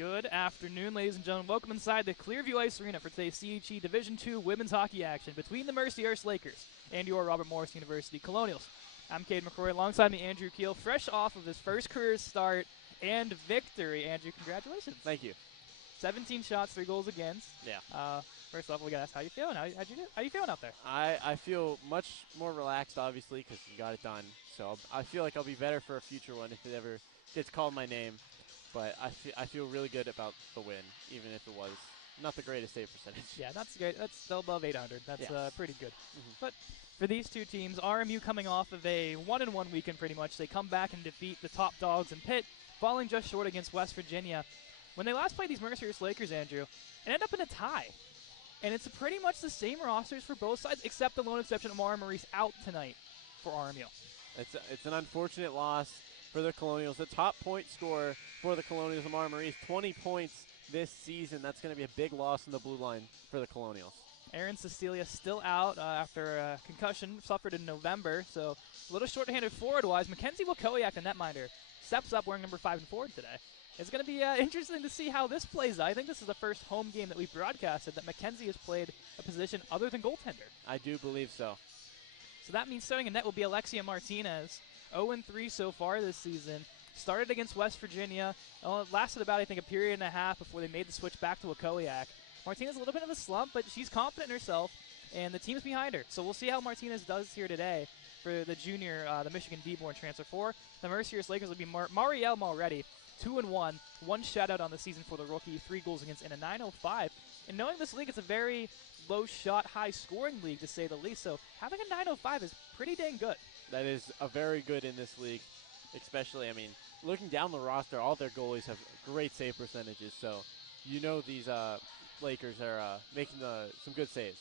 Good afternoon, ladies and gentlemen. Welcome inside the Clearview Ice Arena for today's CHE Division II women's hockey action between the Mercyhurst Lakers and your Robert Morris University Colonials. I'm Cade McCrory alongside me, Andrew Keel, fresh off of his first career start and victory. Andrew, congratulations. Thank you. 17 shots, 3 goals against. Yeah. First off, we got to ask, how you feeling? How you feeling out there? I feel much more relaxed, obviously, because you got it done. So I feel like I'll be better for a future one if it ever gets called my name. But I feel really good about the win, even if it was not the greatest save percentage. Yeah, that's great. That's still above 800. That's pretty good. Mm-hmm. But for these two teams, RMU coming off of a 1-1 weekend pretty much. They come back and defeat the top dogs in Pitt, falling just short against West Virginia. When they last played these Mercyhurst Lakers, Andrew, it ended up in a tie. And it's pretty much the same rosters for both sides, except the lone exception of Mara Maurice out tonight for RMU. It's an unfortunate loss for the Colonials. The top point scorer for the Colonials, Mara Maurice, 20 points this season. That's going to be a big loss in the blue line for the Colonials. Aaron Cecilia still out after a concussion suffered in November, so a little short-handed forward-wise. Mackenzie Wakowiak, the netminder, steps up wearing number 5 and forward today. It's going to be interesting to see how this plays out. I think this is the first home game that we've broadcasted that Mackenzie has played a position other than goaltender. I do believe so. So that means starting in net will be Alexia Martinez, 0-3 so far this season. Started against West Virginia. It lasted about, I think, a period and a half before they made the switch back to Wakowiak. Martinez a little bit of a slump, but she's confident in herself, and the team's behind her. So we'll see how Martinez does here today for the junior, the Michigan D-born transfer. For the Mercyhurst Lakers will be Marielle Malready, 2-1, 1 shutout on the season for the rookie, 3 goals against in a 9.05. And knowing this league, it's a very low shot, high scoring league to say the least. So having a 9.05 is pretty dang good. That is a very good in this league, especially, I mean, looking down the roster, all their goalies have great save percentages. So you know these Lakers are making some good saves.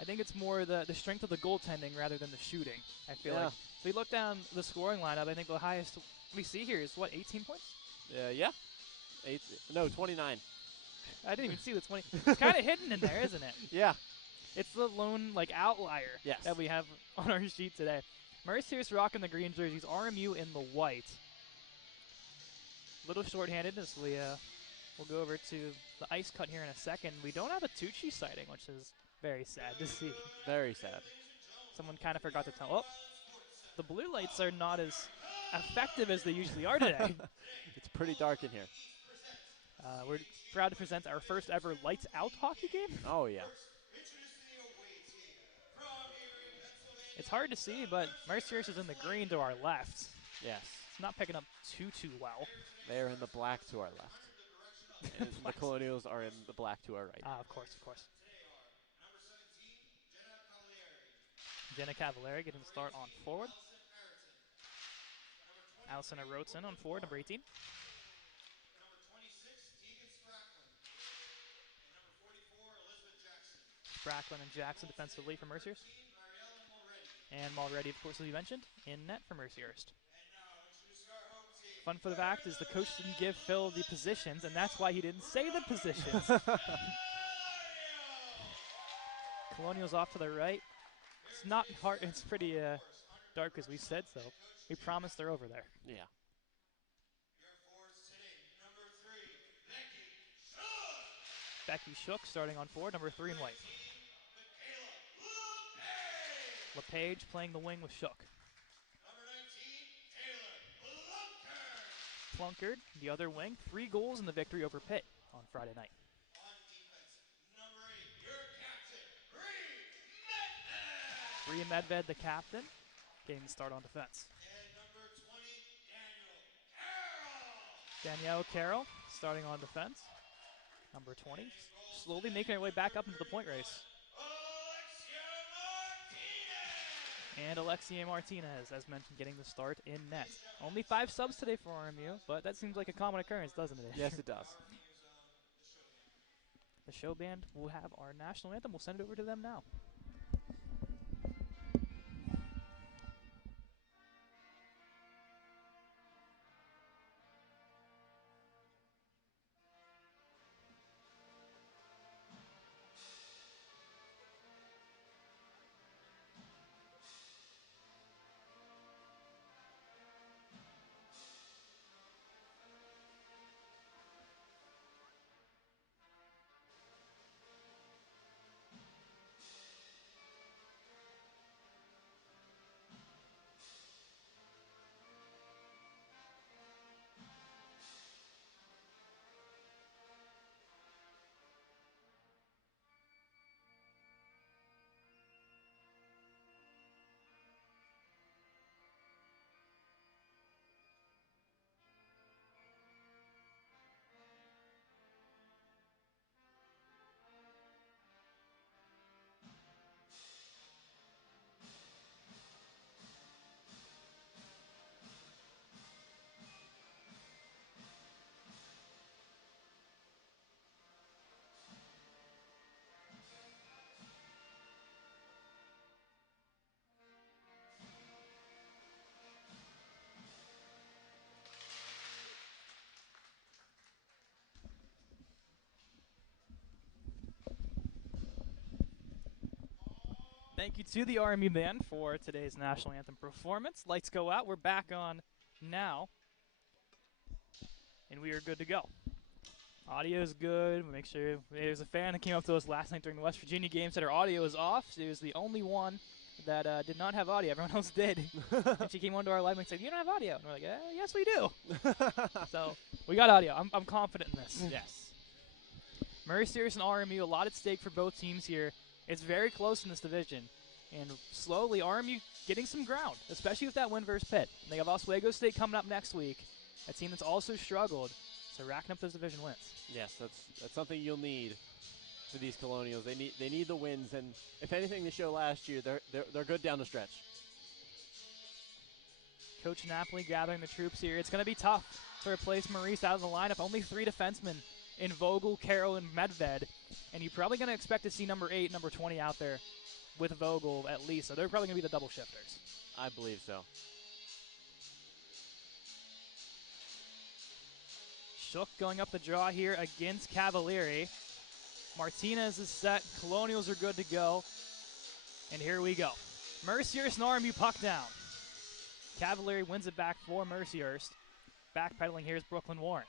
I think it's more the strength of the goaltending rather than the shooting, I feel like. If we look down the scoring lineup, I think the highest we see here is, 18 points? Yeah. 29. I didn't even see the 20. It's kind of hidden in there, isn't it? Yeah. It's the lone outlier that we have on our sheet today. Mercyhurst rocking the green jerseys, RMU in the white. Little short-handed as we'll go over to the ice cut here in a second. We don't have a Tucci sighting, which is very sad to see. Very sad. Someone kind of forgot to tell. Oh, the blue lights are not as effective as they usually are today. It's pretty dark in here. We're proud to present our first ever lights out hockey game. Oh, yeah. It's hard to see, but Mercyhurst is in the green to our left. Yes. It's not picking up too well. They are in the black to our left. And the Colonials are in the black to our right. Of course. Jenna Cavallari getting the start on forward. Allison Arotzen on forward, number 18. Bracklin and Jackson defensively for Mercyhurst. And Mulready, of course, as we mentioned, in net for Mercyhurst. Fun for the fact is the coach didn't give Phil the positions, and that's why he didn't say the positions. Colonials off to the right. It's not hard. It's pretty dark as we said, so we promise they're over there. Yeah. Becky Shook starting on forward, number 3 in white. LePage playing the wing with Shook. Plunkard, the other wing, 3 goals in the victory over Pitt on Friday night. Bree Medved, the captain, getting the start on defense. Danielle Carroll starting on defense. Number 20, slowly making her way back up into the point race. And Alexia Martinez, as mentioned, getting the start in net. Only 5 subs today for RMU, but that seems like a common occurrence, doesn't it? Yes, it does. The show band will have our national anthem. We'll send it over to them now. Thank you to the RMU band for today's national anthem performance. Lights go out. We're back on now, and we are good to go. Audio is good. Make sure there's a fan that came up to us last night during the West Virginia game, said her audio is off. She was the only one that did not have audio. Everyone else did. And she came onto our live and said, "You don't have audio." And we're like, "Yes, we do." So we got audio. I'm confident in this. Yes. Mercyhurst and RMU, a lot at stake for both teams here. It's very close in this division. And slowly, RMU getting some ground, especially with that win versus Pitt. And they have Oswego State coming up next week, a team that's also struggled. So racking up those division wins. Yes, that's something you'll need for these Colonials. They need the wins, and if anything, they showed last year they're good down the stretch. Coach Napoli gathering the troops here. It's going to be tough to replace Maurice out of the lineup. Only 3 defensemen in Vogel, Carroll, and Medved. And you're probably going to expect to see number 8, number 20 out there with Vogel at least. So they're probably going to be the double shifters. I believe so. Shook going up the draw here against Cavalieri. Martinez is set. Colonials are good to go. And here we go. Mercyhurst and RMU puck down. Cavalieri wins it back for Mercyhurst. Backpedaling here is Brooklyn Warren.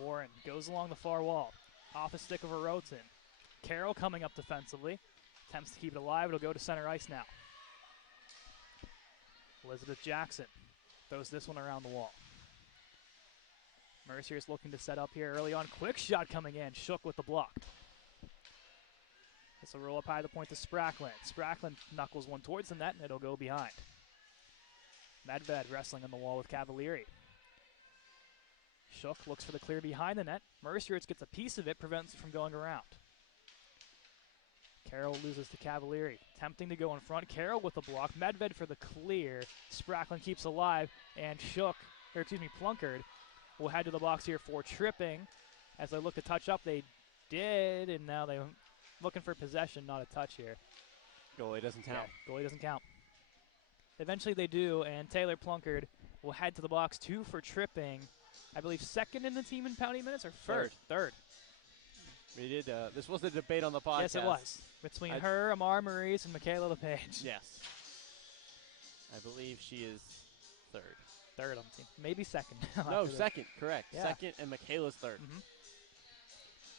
Warren goes along the far wall. Off the stick of Arotin. Carroll coming up defensively. Attempts to keep it alive. It'll go to center ice now. Elizabeth Jackson throws this one around the wall. Mercyhurst looking to set up here early on. Quick shot coming in. Shook with the block. This will roll up high to the point to Spracklin. Spracklin knuckles one towards the net, and it'll go behind. Medved wrestling on the wall with Cavalieri. Shook looks for the clear behind the net. Mercyhurst gets a piece of it, prevents it from going around. Carroll loses to Cavalieri. Tempting to go in front. Carroll with the block. Medved for the clear. Spracklin keeps alive, and Plunkard will head to the box here for tripping. As they look to touch up, they did, and now they're looking for possession, not a touch here. Goalie doesn't count. Yeah, goalie doesn't count. Eventually they do, and Taylor Plunkard will head to the box 2 for tripping. I believe second in the team in penalty minutes, or third. We did. This was a debate on the podcast. Yes, it was. Between her, Amar Maurice, and Michaela LePage. Yes. I believe she is third. Third on the team. Maybe second. No, second. Correct. Yeah. Second, and Michaela's third.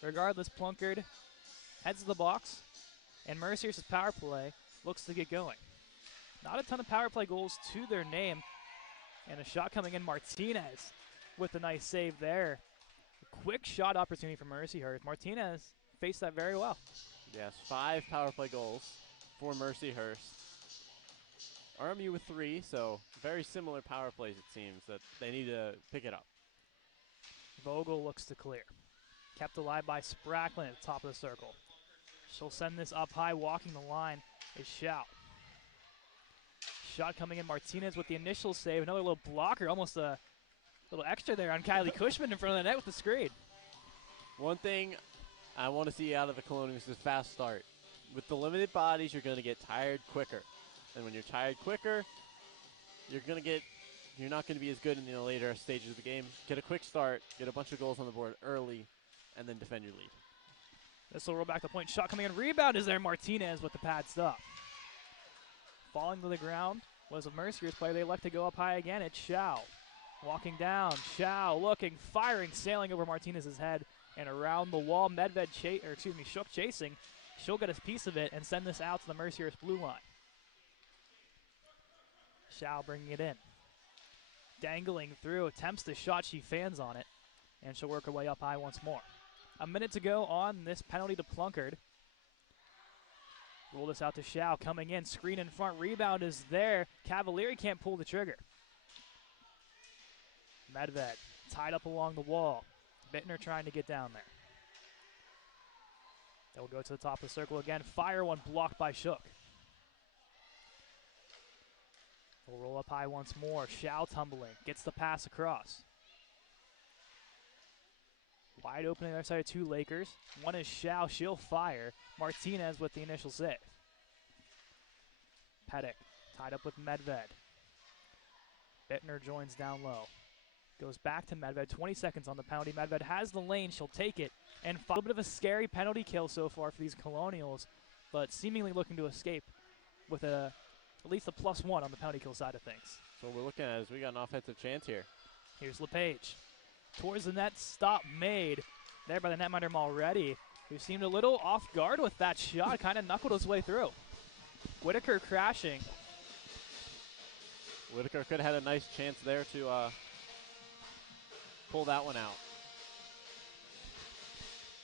Regardless, Plunkard heads to the box, and Mercyhurst's power play looks to get going. Not a ton of power play goals to their name, and a shot coming in. Martinez with a nice save there. A quick shot opportunity for Mercyhurst. Martinez faced that very well. Yes, 5 power play goals for Mercyhurst. RMU with 3, so very similar power plays, it seems, that they need to pick it up. Vogel looks to clear. Kept alive by Spracklin at the top of the circle. She'll send this up high. Walking the line is Shao. Shot coming in. Martinez with the initial save. Another little blocker, almost a little extra there on Kylie Cushman in front of the net with the screen. One thing I want to see out of the Colonials is fast start. With the limited bodies, you're going to get tired quicker. And when you're tired quicker, you're not going to be as good in the later stages of the game. Get a quick start, get a bunch of goals on the board early, and then defend your lead. This will roll back the point. Shot coming in. Rebound is there. Martinez with the pad stop. Falling to the ground was a Mercyhurst player. They elect to go up high again. It's Shao. Walking down. Shao looking, firing, sailing over Martinez's head and around the wall. Shook chasing. She'll get a piece of it and send this out to the Mercyhurst blue line. Shao bringing it in. Dangling through, attempts the shot, she fans on it, and she'll work her way up high once more. A minute to go on this penalty to Plunkard. Roll this out to Shao, coming in, screen in front, rebound is there. Cavalieri can't pull the trigger. Medved tied up along the wall. Bittner trying to get down there. They'll go to the top of the circle again. Fire one blocked by Shook. We'll roll up high once more. Shao tumbling. Gets the pass across. Wide open on the other side of 2 Lakers. One is Shao. She'll fire. Martinez with the initial save. Pettick tied up with Medved. Bittner joins down low. Goes back to Medved. 20 seconds on the penalty. Medved has the lane. She'll take it. And a little bit of a scary penalty kill so far for these Colonials. but seemingly looking to escape with at least a +1 on the penalty kill side of things. So what we're looking at is we got an offensive chance here. Here's LePage. Towards the net, stop made there by the netminder Mulready, who seemed a little off guard with that shot, kind of knuckled his way through. Whitaker crashing. Whitaker could have had a nice chance there to pull that one out.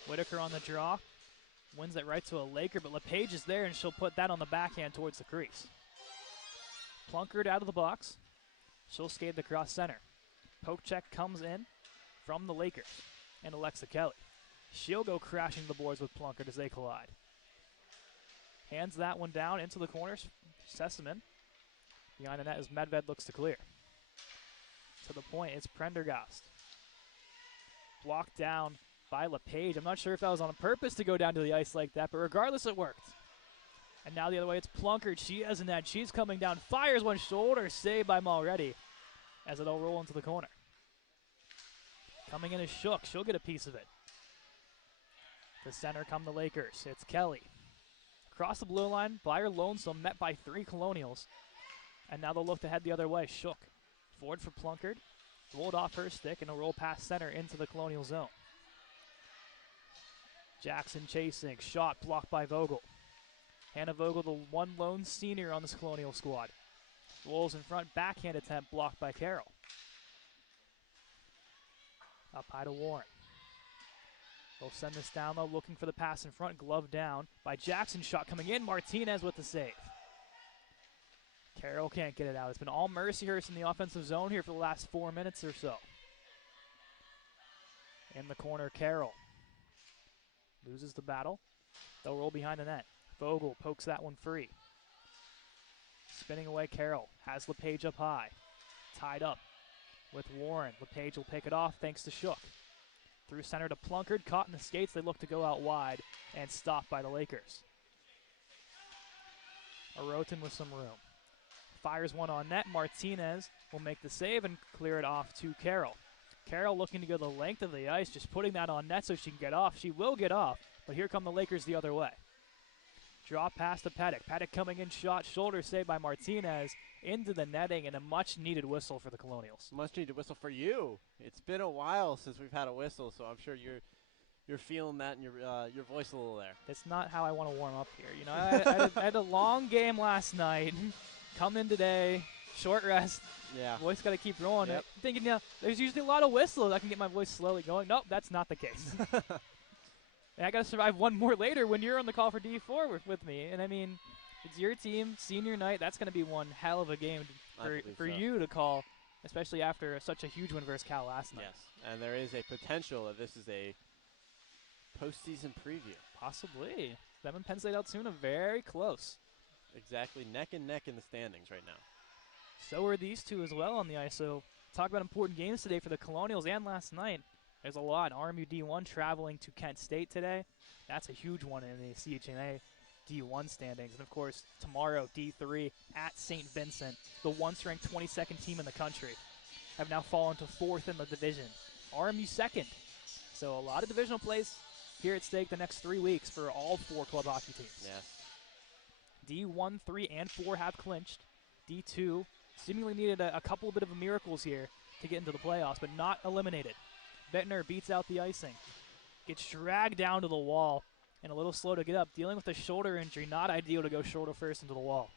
Whitaker on the draw. Wins it right to a Laker, but LePage is there, and she'll put that on the backhand towards the crease. Plunkard out of the box. She'll skate across center. Poke check comes in from the Lakers and Alexa Kelly. She'll go crashing the boards with Plunkard as they collide. Hands that one down into the corners. Sessamon. Behind the net as Medved looks to clear. To the point, it's Prendergast. Blocked down by LePage. I'm not sure if that was on purpose to go down to the ice like that, but regardless, it worked. And now the other way, it's Plunkard. She has a net. She's coming down. Fires one shoulder. Saved by Mulready as it'll roll into the corner. Coming in is Shook. She'll get a piece of it. To center come the Lakers. It's Kelly. Across the blue line, Buyer Lonesome met by 3 Colonials. And now they'll look to head the other way. Shook. Forward for Plunkard. Rolled off her stick and a roll past center into the Colonial zone. Jackson chasing. Shot blocked by Vogel. Hannah Vogel, the one lone senior on this Colonial squad. Rolls in front. Backhand attempt blocked by Carroll. Up high to Warren. They'll send this down though, looking for the pass in front. Glove down by Jackson. Shot coming in. Martinez with the save. Carroll can't get it out. It's been all Mercyhurst in the offensive zone here for the last 4 minutes or so. In the corner, Carroll loses the battle. They'll roll behind the net. Vogel pokes that one free. Spinning away, Carroll has LePage up high. Tied up with Warren. LePage will pick it off thanks to Shook. Through center to Plunkard. Caught in the skates. They look to go out wide and stopped by the Lakers. Arotin with some room. Fires one on net. Martinez will make the save and clear it off to Carroll. Carroll looking to go the length of the ice, just putting that on net so she can get off. She will get off, but here come the Lakers the other way. Draw pass to Paddock. Paddock coming in, shot, shoulder save by Martinez into the netting, and a much-needed whistle for the Colonials. Much-needed whistle for you. It's been a while since we've had a whistle, so I'm sure you're feeling that in your voice a little there. It's not how I want to warm up here. You know, I had a long game last night. Come in today, short rest. Yeah. Voice got to keep rolling. Yep. Thinking, there's usually a lot of whistles. I can get my voice slowly going. Nope, that's not the case. And I got to survive one more later when you're on the call for D4 with me. And I mean, it's your team, senior night. That's going to be one hell of a game for you to call, especially after such a huge win versus Cal last night. Yes, and there is a potential that this is a postseason preview. Possibly. Them and Penn State Altoona very close. Exactly, neck and neck in the standings right now. So are these two as well on the ice. So talk about important games today for the Colonials and last night. There's a lot. RMU D1 traveling to Kent State today. That's a huge one in the CHNA D1 standings. And, of course, tomorrow, D3 at St. Vincent. The once-ranked 22nd team in the country have now fallen to 4th in the division. RMU 2nd. So a lot of divisional plays here at stake the next 3 weeks for all 4 club hockey teams. Yes. D1, 3, and 4 have clinched. D2 seemingly needed a couple of bit of miracles here to get into the playoffs, but not eliminated. Bittner beats out the icing. Gets dragged down to the wall and a little slow to get up. Dealing with a shoulder injury, not ideal to go shoulder first into the wall.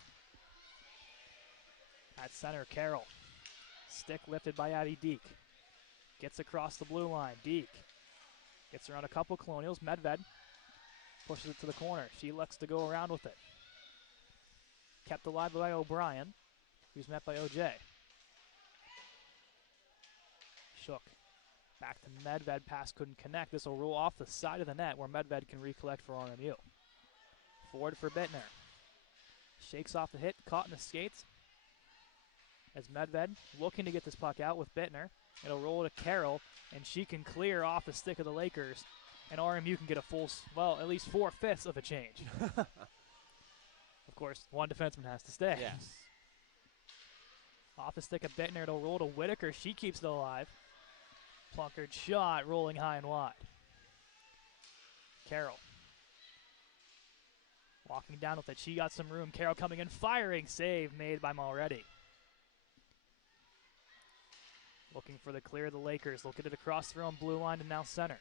At center, Carroll. Stick lifted by Abby Deek. Gets across the blue line. Deek gets around a couple Colonials. Medved pushes it to the corner. She looks to go around with it. Kept alive by O'Brien, who's met by OJ. Shook. Back to Medved. Pass couldn't connect. This will roll off the side of the net where Medved can recollect for RMU. Forward for Bittner. Shakes off the hit. Caught in the skates. As Medved looking to get this puck out with Bittner. It'll roll to Carroll, and she can clear off the stick of the Lakers. And RMU can get a full, well, at least 4/5 of a change. Of course, one defenseman has to stay. Yes. Off the stick of Bittner, it'll roll to Whitaker. She keeps it alive. Plunkard shot, rolling high and wide. Carroll. Walking down with it, she got some room. Carroll coming in, firing, save made by Mulready. Looking for the clear of the Lakers. They'll get it across their own blue line and now center.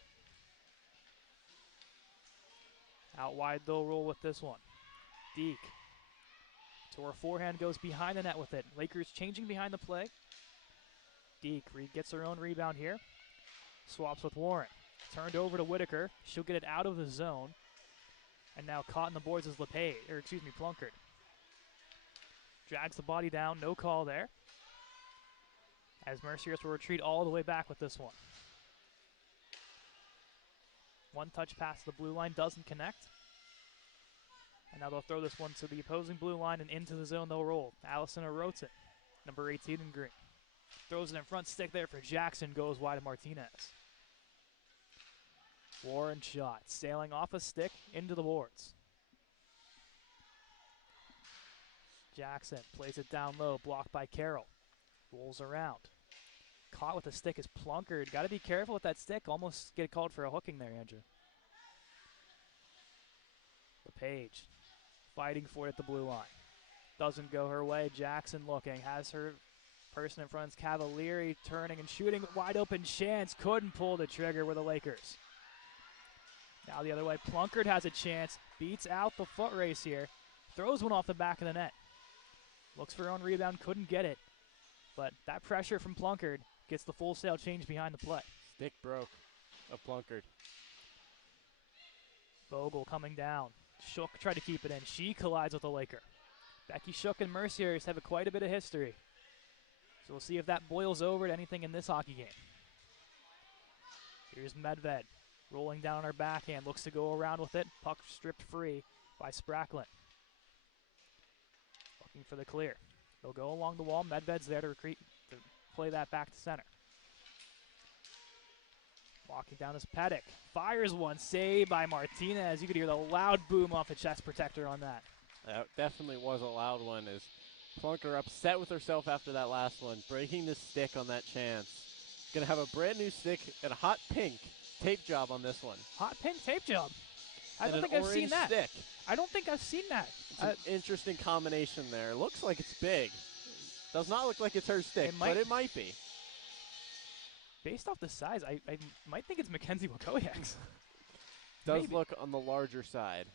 Out wide, they'll roll with this one. Deke. To her forehand, goes behind the net with it. Lakers changing behind the play. Deke gets her own rebound here. Swaps with Warren. Turned over to Whitaker. She'll get it out of the zone. And now caught in the boards is Plunkard. Drags the body down, no call there. As Mercyhurst will retreat all the way back with this one. One touch pass to the blue line, doesn't connect. And now they'll throw this one to the opposing blue line and into the zone they'll roll. Allison Orotzen, number 18 in green. Throws it in front, stick there for Jackson, goes wide to Martinez. Warren shot, sailing off a stick into the boards. Jackson plays it down low, blocked by Carroll. Rolls around. Caught with a stick is Plunkard. Got to be careful with that stick. Almost get called for a hooking there, Andrew. LePage fighting for it at the blue line. Doesn't go her way. Jackson looking. Has her person in front. Cavalieri turning and shooting. Wide open chance. Couldn't pull the trigger with the Lakers. Now the other way. Plunkard has a chance. Beats out the foot race here. Throws one off the back of the net. Looks for her own rebound. Couldn't get it. But that pressure from Plunkard gets the full sail change behind the play. Stick broke of Plunkard. Vogel coming down. Shook tried to keep it in. She collides with the Laker. Becky Shook and Mercyhurst have quite a bit of history. So we'll see if that boils over to anything in this hockey game. Here's Medved. Rolling down on her backhand. Looks to go around with it. Puck stripped free by Spracklin. Looking for the clear. They'll go along the wall. Medved's there to play that back to center. Walking down is Pettick. Fires one. Saved by Martinez. You could hear the loud boom off the chest protector on that. That definitely was a loud one as Plunker upset with herself after that last one. Breaking the stick on that chance. Going to have a brand new stick and a hot pink tape job on this one. Hot pink tape job. I and don't think I've seen that. Stick. I don't think I've seen that. It's an interesting combination there. Looks like it's big. Does not look like it's her stick, but it might be. Based off the size, I might think it's Mackenzie Wakowiak's. Does look on the larger side.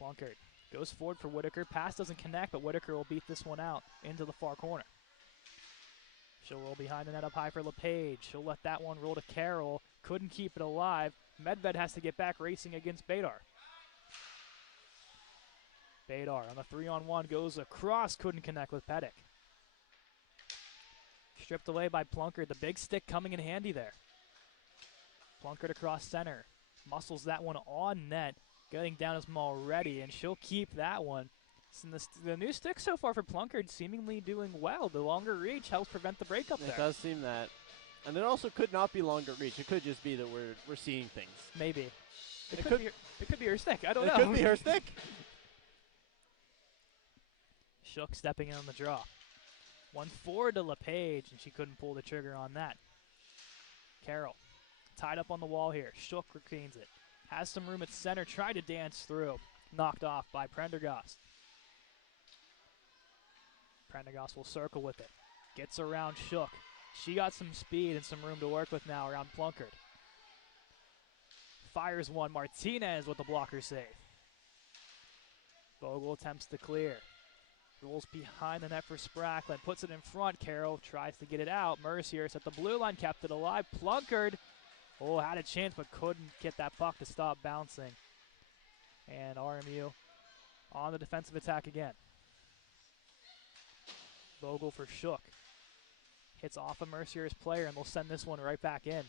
Plunkard goes forward for Whitaker. Pass doesn't connect, but Whitaker will beat this one out into the far corner. She'll roll behind the net up high for LePage. She'll let that one roll to Carroll. Couldn't keep it alive. Medved has to get back racing against Badar. Badar on the 3-on-1 goes across. Couldn't connect with Pettick. Stripped away by Plunkard. The big stick coming in handy there. Plunkard across center. Muscles that one on net. Getting down is Mulready, and she'll keep that one. The new stick so far for Plunkard seemingly doing well. The longer reach helps prevent the breakup there. It does seem that. And it also could not be longer reach. It could just be that we're seeing things. Maybe. It could be her stick. I don't know. It could be her stick. Shook stepping in on the draw. One forward to LePage, and she couldn't pull the trigger on that. Carroll tied up on the wall here. Shook retains it. Has some room at center. Tried to dance through. Knocked off by Prendergast. Prendergast will circle with it. Gets around Shook. She got some speed and some room to work with now around Plunkard. Fires one. Martinez with the blocker save. Vogel attempts to clear. Rolls behind the net for Spracklin. Puts it in front. Carroll tries to get it out. Mercyhurst at the blue line kept it alive. Plunkard had a chance but couldn't get that puck to stop bouncing. And RMU on the defensive attack again. Vogel for Shook. Hits off a Mercyhurst player, and they'll send this one right back in.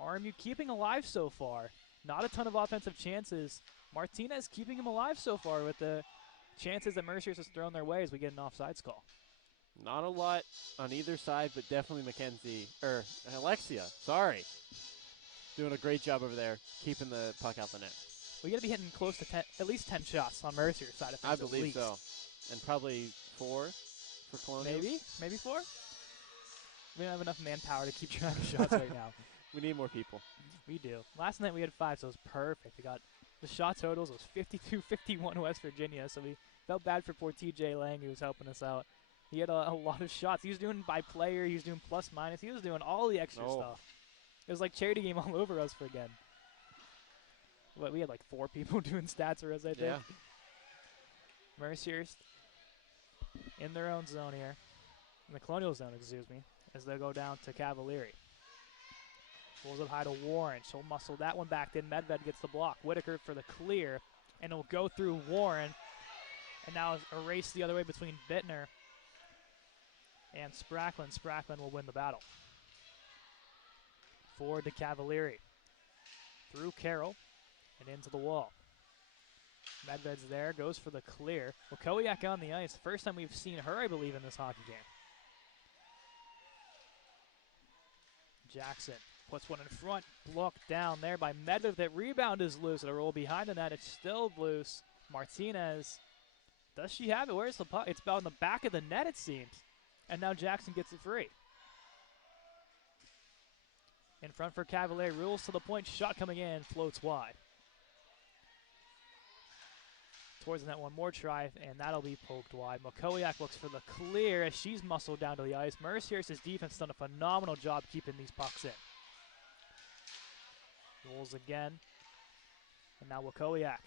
RMU keeping alive so far. Not a ton of offensive chances. Martinez keeping him alive so far with the chances that Mercyhurst has thrown their way as we get an offsides call. Not a lot on either side, but definitely Alexia, sorry. Doing a great job over there, keeping the puck out the net. We got to be hitting close to at least 10 shots on Mercyhurst's side of things. I believe so. And probably 4 for Colonial. Maybe 4? We don't have enough manpower to keep track of shots right now. We need more people. We do. Last night we had 5, so it was perfect. We got The shot totals was 52-51 West Virginia, so we felt bad for poor TJ Lang, who was helping us out. He had a lot of shots. He was doing by player. He was doing plus minus. He was doing all the extra stuff. It was like charity game all over us for again. What, we had like 4 people doing stats for us, I think. Yeah. Mercyhurst in their own zone here. In the Colonial zone, excuse me, as they go down to Cavalieri. Pulls up high to Warren. She'll muscle that one back. Then Medved gets the block. Whitaker for the clear, and it'll go through Warren. And now a race the other way between Bittner and Spracklin. Spracklin will win the battle. Forward to Cavalieri. Through Carroll and into the wall. Medved's there, goes for the clear. Wakowiak on the ice. First time we've seen her, I believe, in this hockey game. Jackson puts one in front, blocked down there by Medved. That rebound is loose. It'll roll behind the net. It's still loose. Martinez, does she have it? Where's the puck? It's about in the back of the net, it seems. And now Jackson gets it free. In front for Cavalier, rules to the point, shot coming in, floats wide. Towards the net, one more try, and that'll be poked wide. Wakowiak looks for the clear as she's muscled down to the ice. Mercyhurst's defense done a phenomenal job keeping these pucks in. Rolls again. And now Wakowiak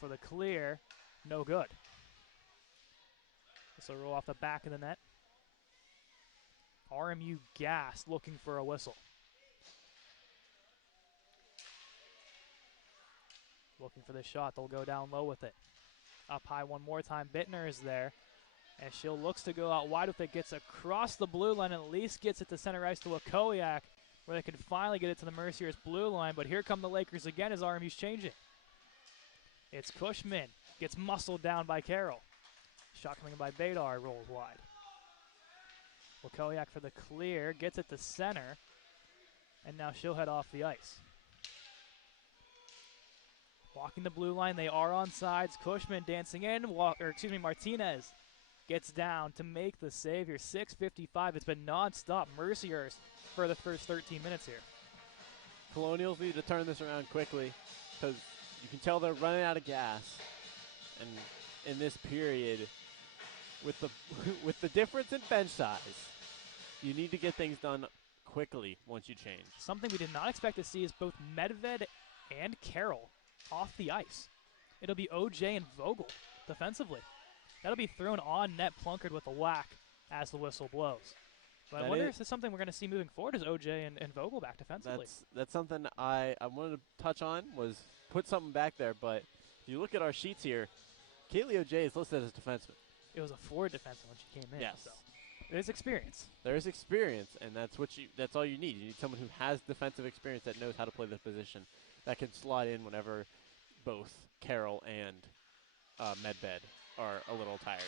for the clear. No good. This will roll off the back of the net. RMU gas looking for a whistle. Looking for the shot. They'll go down low with it. Up high one more time. Bittner is there. And she'll looks to go out wide with it. Gets across the blue line. At least gets it to center ice to Wakowiak, where they can finally get it to the Mercyhurst blue line. But here come the Lakers again as RMU's changing. It's Cushman. Gets muscled down by Carroll. Shot coming in by Badar. Rolls wide. Wakowiak for the clear. Gets it to center. And now she'll head off the ice. Walking the blue line, they are on sides. Cushman dancing in, Martinez gets down to make the save here. 6:55, it's been non-stop Mercyhurst for the first 13 minutes here. Colonials need to turn this around quickly because you can tell they're running out of gas. And in this period, with the difference in bench size, you need to get things done quickly once you change. Something we did not expect to see is both Medved and Carroll off the ice. It'll be OJ and Vogel defensively. That'll be thrown on net, Plunkard with a whack as the whistle blows. But I wonder if it's something we're going to see moving forward is OJ and Vogel back defensively. That's something I wanted to touch on, was put something back there. But if you look at our sheets here, Kaylee OJ is listed as defenseman. It was a forward defenseman when she came in. Yes. So there's experience. There is experience, and that's all you need. You need someone who has defensive experience that knows how to play the position, that can slot in whenever both Carroll and Medved are a little tired.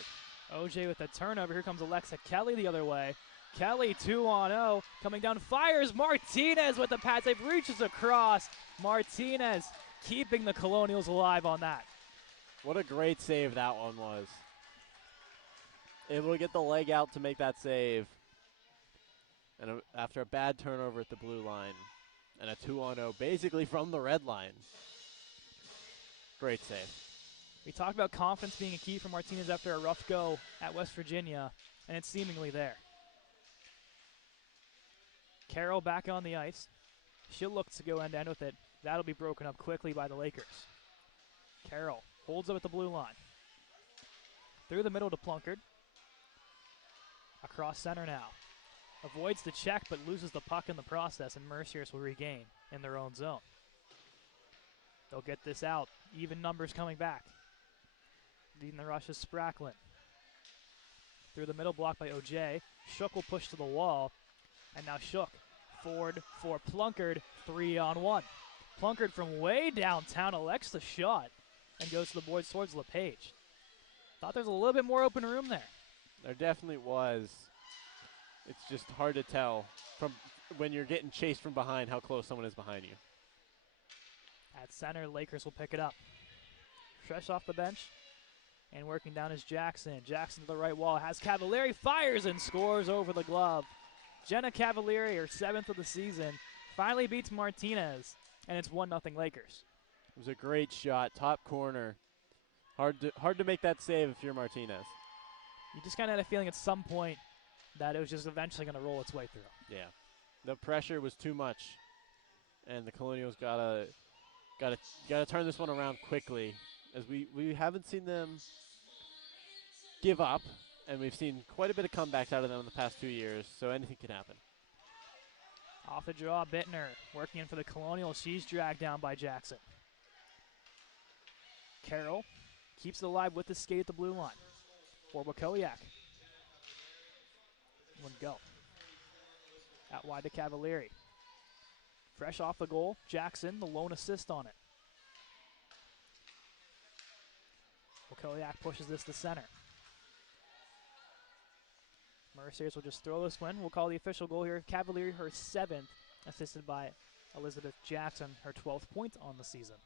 OJ with a turnover. Here comes Alexa Kelly the other way. Kelly 2-on-0. Coming down, fires. Martinez with the pad save. Reaches across. Martinez keeping the Colonials alive on that. What a great save that one was. Able to get the leg out to make that save. And after a bad turnover at the blue line. And a 2-on-0 basically from the red line. Great save. We talked about confidence being a key for Martinez after a rough go at West Virginia, and it's seemingly there. Carroll back on the ice. She'll look to go end-to-end with it. That'll be broken up quickly by the Lakers. Carroll holds up at the blue line. Through the middle to Plunkard. Across center now. Avoids the check but loses the puck in the process, and Mercyhurst will regain in their own zone. They'll get this out. Even numbers coming back. Leading the rush is Spracklin. Through the middle, block by OJ. Shook will push to the wall. And now Shook forward for Plunkard. 3-on-1. Plunkard from way downtown elects the shot and goes to the boards towards LePage. Thought there was a little bit more open room there. There definitely was. It's just hard to tell from when you're getting chased from behind how close someone is behind you. At center, Lakers will pick it up. Fresh off the bench. And working down is Jackson. Jackson to the right wall. Has Cavalieri. Fires and scores over the glove. Jenna Cavalieri, her 7th of the season, finally beats Martinez. And it's 1-0 Lakers. It was a great shot, top corner. Hard to make that save if you're Martinez. You just kind of had a feeling at some point that it was just eventually going to roll its way through. Yeah, the pressure was too much, and the Colonials gotta turn this one around quickly, as we haven't seen them give up, and we've seen quite a bit of comebacks out of them in the past 2 years. So anything can happen. Off the draw, Bittner working in for the Colonials. She's dragged down by Jackson. Carroll keeps it alive with the skate at the blue line for Wakowiak. One go. Out wide to Cavalieri. Fresh off the goal, Jackson, the lone assist on it. Wakowiak pushes this to center. Mercyhurst will just throw this one. We'll call the official goal here. Cavalieri, her 7th, assisted by Elizabeth Jackson, her 12th point on the season.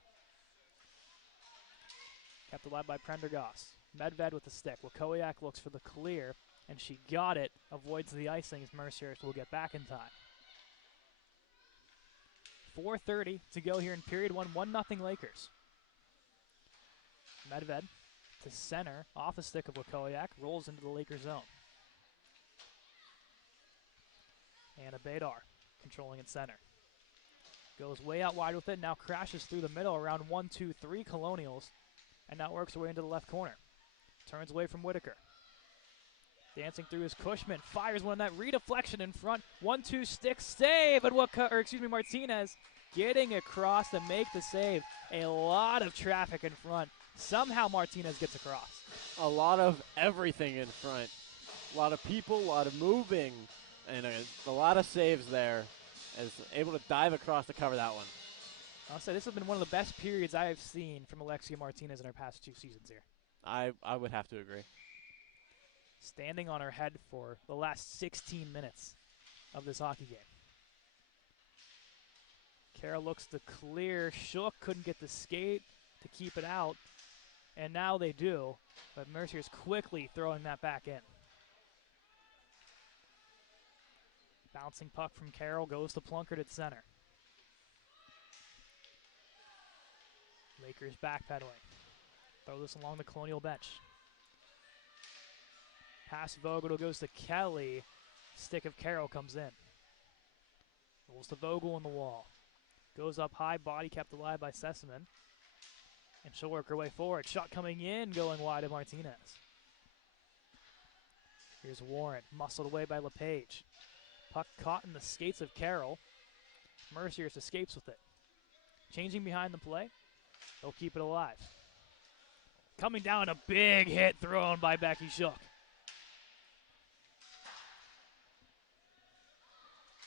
Kept alive by Prendergast. Medved with the stick. Wakowiak looks for the clear, and she got it. Avoids the icing as Mercyhurst will get back in time. 4:30 to go here in period 1. 1-0 Lakers. Medved to center. Off the stick of Wakowiak. Rolls into the Lakers zone. Anna Badar controlling at center. Goes way out wide with it. Now crashes through the middle around 1-2-3 Colonials. And now works her way into the left corner. Turns away from Whitaker. Dancing through his Cushman. Fires one on that redeflection in front. 1-2 stick save. And Martinez getting across to make the save. A lot of traffic in front. Somehow Martinez gets across. A lot of everything in front. A lot of people, a lot of moving, and a lot of saves there. As able to dive across to cover that one. I'll say this has been one of the best periods I have seen from Alexia Martinez in her past 2 seasons here. I would have to agree. Standing on her head for the last 16 minutes of this hockey game. Carroll looks to clear. Shook couldn't get the skate to keep it out. And now they do. But Mercyhurst quickly throwing that back in. Bouncing puck from Carroll goes to Plunkett at center. Lakers backpedaling. Throw this along the Colonial bench. Pass Vogel goes to Kelly. Stick of Carroll comes in. Rolls to Vogel on the wall. Goes up high, body kept alive by Sessamon. And she'll work her way forward. Shot coming in, going wide of Martinez. Here's Warren, muscled away by LePage. Puck caught in the skates of Carroll. Mercyhurst escapes with it. Changing behind the play. They'll keep it alive. Coming down, a big hit thrown by Becky Shook.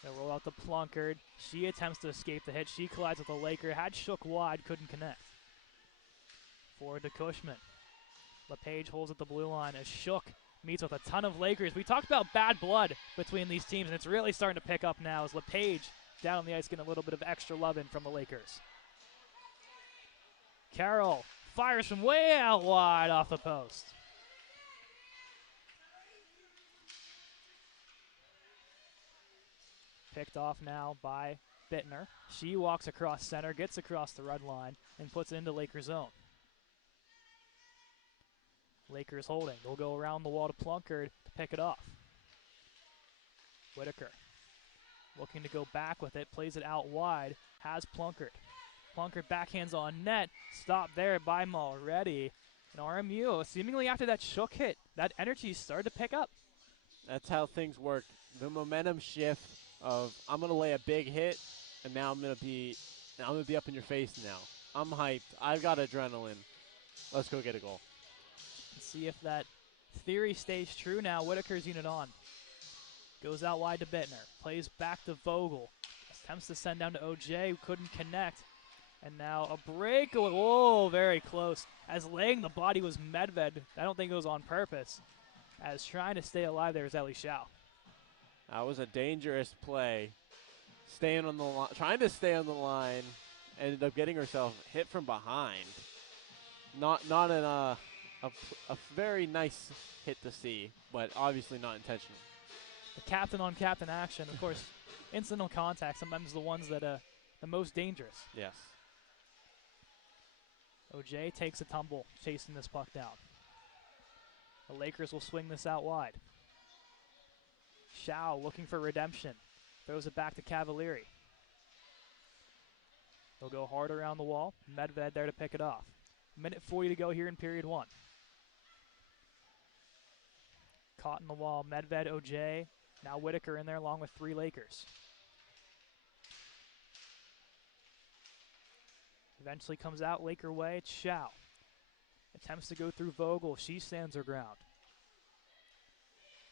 They roll out to Plunkard. She attempts to escape the hit. She collides with the Laker. Had Shook wide, couldn't connect. Forward to Cushman. LePage holds at the blue line as Shook meets with a ton of Lakers. We talked about bad blood between these teams, and it's really starting to pick up now as LePage down on the ice getting a little bit of extra love in from the Lakers. Carroll fires from way out wide off the post. Picked off now by Bittner. She walks across center, gets across the red line, and puts it into Lakers zone. Lakers holding. They'll go around the wall to Plunkard to pick it off. Whitaker looking to go back with it. Plays it out wide. Has Plunkard. Plunkard backhands on net. Stopped there by Mulready. And RMU, seemingly after that Shook hit, that energy started to pick up. That's how things work. The momentum shift of I'm gonna lay a big hit, and now I'm gonna be up in your face now. I'm hyped. I've got adrenaline. Let's go get a goal. Let's see if that theory stays true now. Whitaker's unit on. Goes out wide to Bittner. Plays back to Vogel. Attempts to send down to OJ, who couldn't connect. And now a breakaway. Whoa, very close. As laying the body was Medved. I don't think it was on purpose. As trying to stay alive there is Ellie Shao. That was a dangerous play. Staying on the line, trying to stay on the line, ended up getting herself hit from behind. Not a very nice hit to see, but obviously not intentional. The captain on captain action, of course, incidental contact, sometimes the ones that are the most dangerous. Yes. OJ takes a tumble, chasing this puck down. The Lakers will swing this out wide. Shao looking for redemption. Throws it back to Cavalieri. They'll go hard around the wall. Medved there to pick it off. Minute 40 to go here in period one. Caught in the wall. Medved, OJ. Now Whitaker in there along with 3 Lakers. Eventually comes out Laker way. It's Shao. Attempts to go through Vogel. She stands her ground.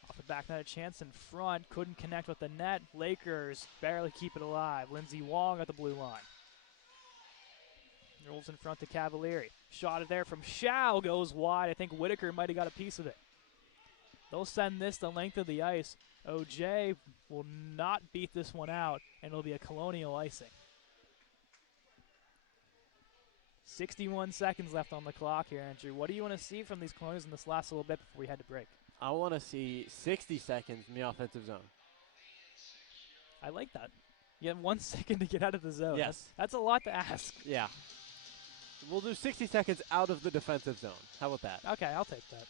Off the back net, a chance in front. Couldn't connect with the net. Lakers barely keep it alive. Lindsey Wong at the blue line. Rolls in front to Cavalieri. Shot it there from Shao. Goes wide. I think Whitaker might have got a piece of it. They'll send this the length of the ice. OJ will not beat this one out, and it'll be a Colonial icing. 61 seconds left on the clock here, Andrew. What do you want to see from these Colonials in this last little bit before we head to break? I want to see 60 seconds in the offensive zone. I like that. You have 1 second to get out of the zone. Yes. That's a lot to ask. Yeah. We'll do 60 seconds out of the defensive zone. How about that? Okay, I'll take that.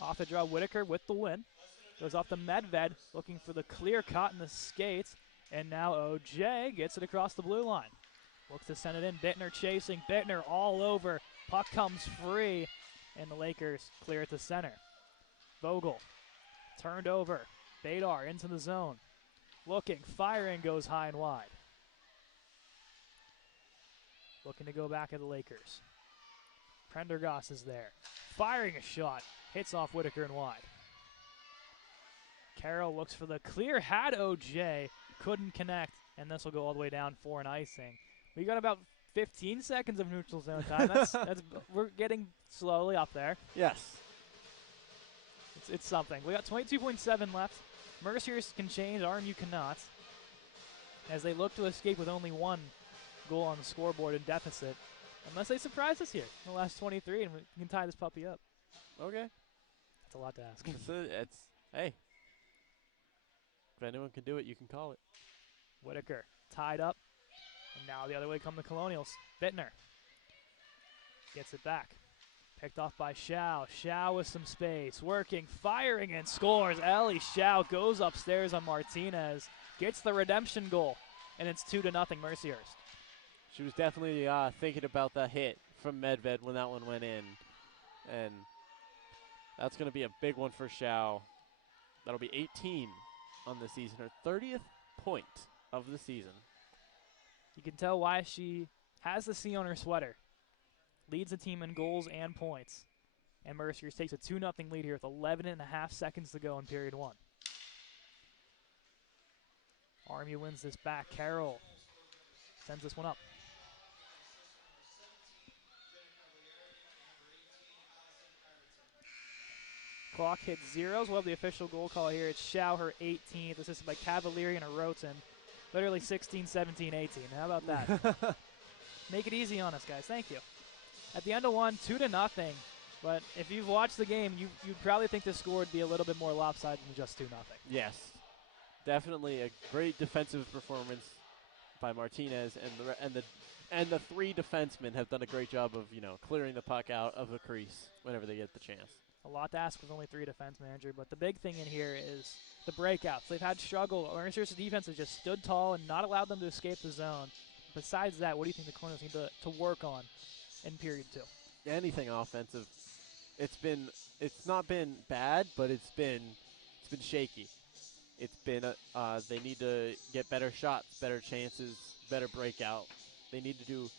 Off the draw, Whitaker with the win. Goes off to Medved, looking for the clear cut in the skates. And now OJ gets it across the blue line. Looks to send it in. Bittner chasing. Bittner all over. Puck comes free. And the Lakers clear it to center. Vogel turned over. Badar into the zone. Looking, firing, goes high and wide. Looking to go back at the Lakers. Prendergast is there. Firing a shot. Hits off Whitaker and wide. Carroll looks for the clear. Had OJ. Couldn't connect. And this will go all the way down for an icing. We got about 15 seconds of neutral zone time. We're getting slowly up there. Yes. It's something. We got 22.7 left. Mercyhurst can change. RMU cannot. As they look to escape with only 1 goal on the scoreboard in deficit. Unless they surprise us here in the last 23 and we can tie this puppy up. Okay. That's a lot to ask. Hey. If anyone can do it, you can call it. Whitaker tied up. And now the other way come the Colonials. Bittner gets it back. Picked off by Shao. Shao with some space. Working, firing, and scores. Ellie Shao goes upstairs on Martinez. Gets the redemption goal. And it's 2-0 Mercyhurst. She was definitely thinking about that hit from Medved when that one went in. And that's going to be a big one for Shao. That'll be 18 on the season. Her 30th point of the season. You can tell why she has the C on her sweater. Leads the team in goals and points. And Mercyhurst takes a 2-0 lead here with 11.5 seconds to go in period 1. RMU wins this back. Carroll sends this one up. Clock hits zeros. We'll have the official goal call here. It's Shao, her 18th, assisted by Cavalieri and a Roten. Literally 16, 17, 18. How about that? Make it easy on us, guys. Thank you. At the end of one, 2-0. But if you've watched the game, you'd probably think the score would be a little bit more lopsided than just 2-0. Yes. Definitely a great defensive performance by Martinez, and the 3 defensemen have done a great job of, clearing the puck out of the crease whenever they get the chance. A lot to ask with only 3 defensemen, Andrew, but the big thing in here is the breakouts. They've had struggle. Mercyhurst's defense has just stood tall and not allowed them to escape the zone. Besides that, what do you think the Colonials need to work on in period 2? Anything offensive. It's not been bad, but it's been shaky. It's been they need to get better shots, better chances, better breakout. They need to do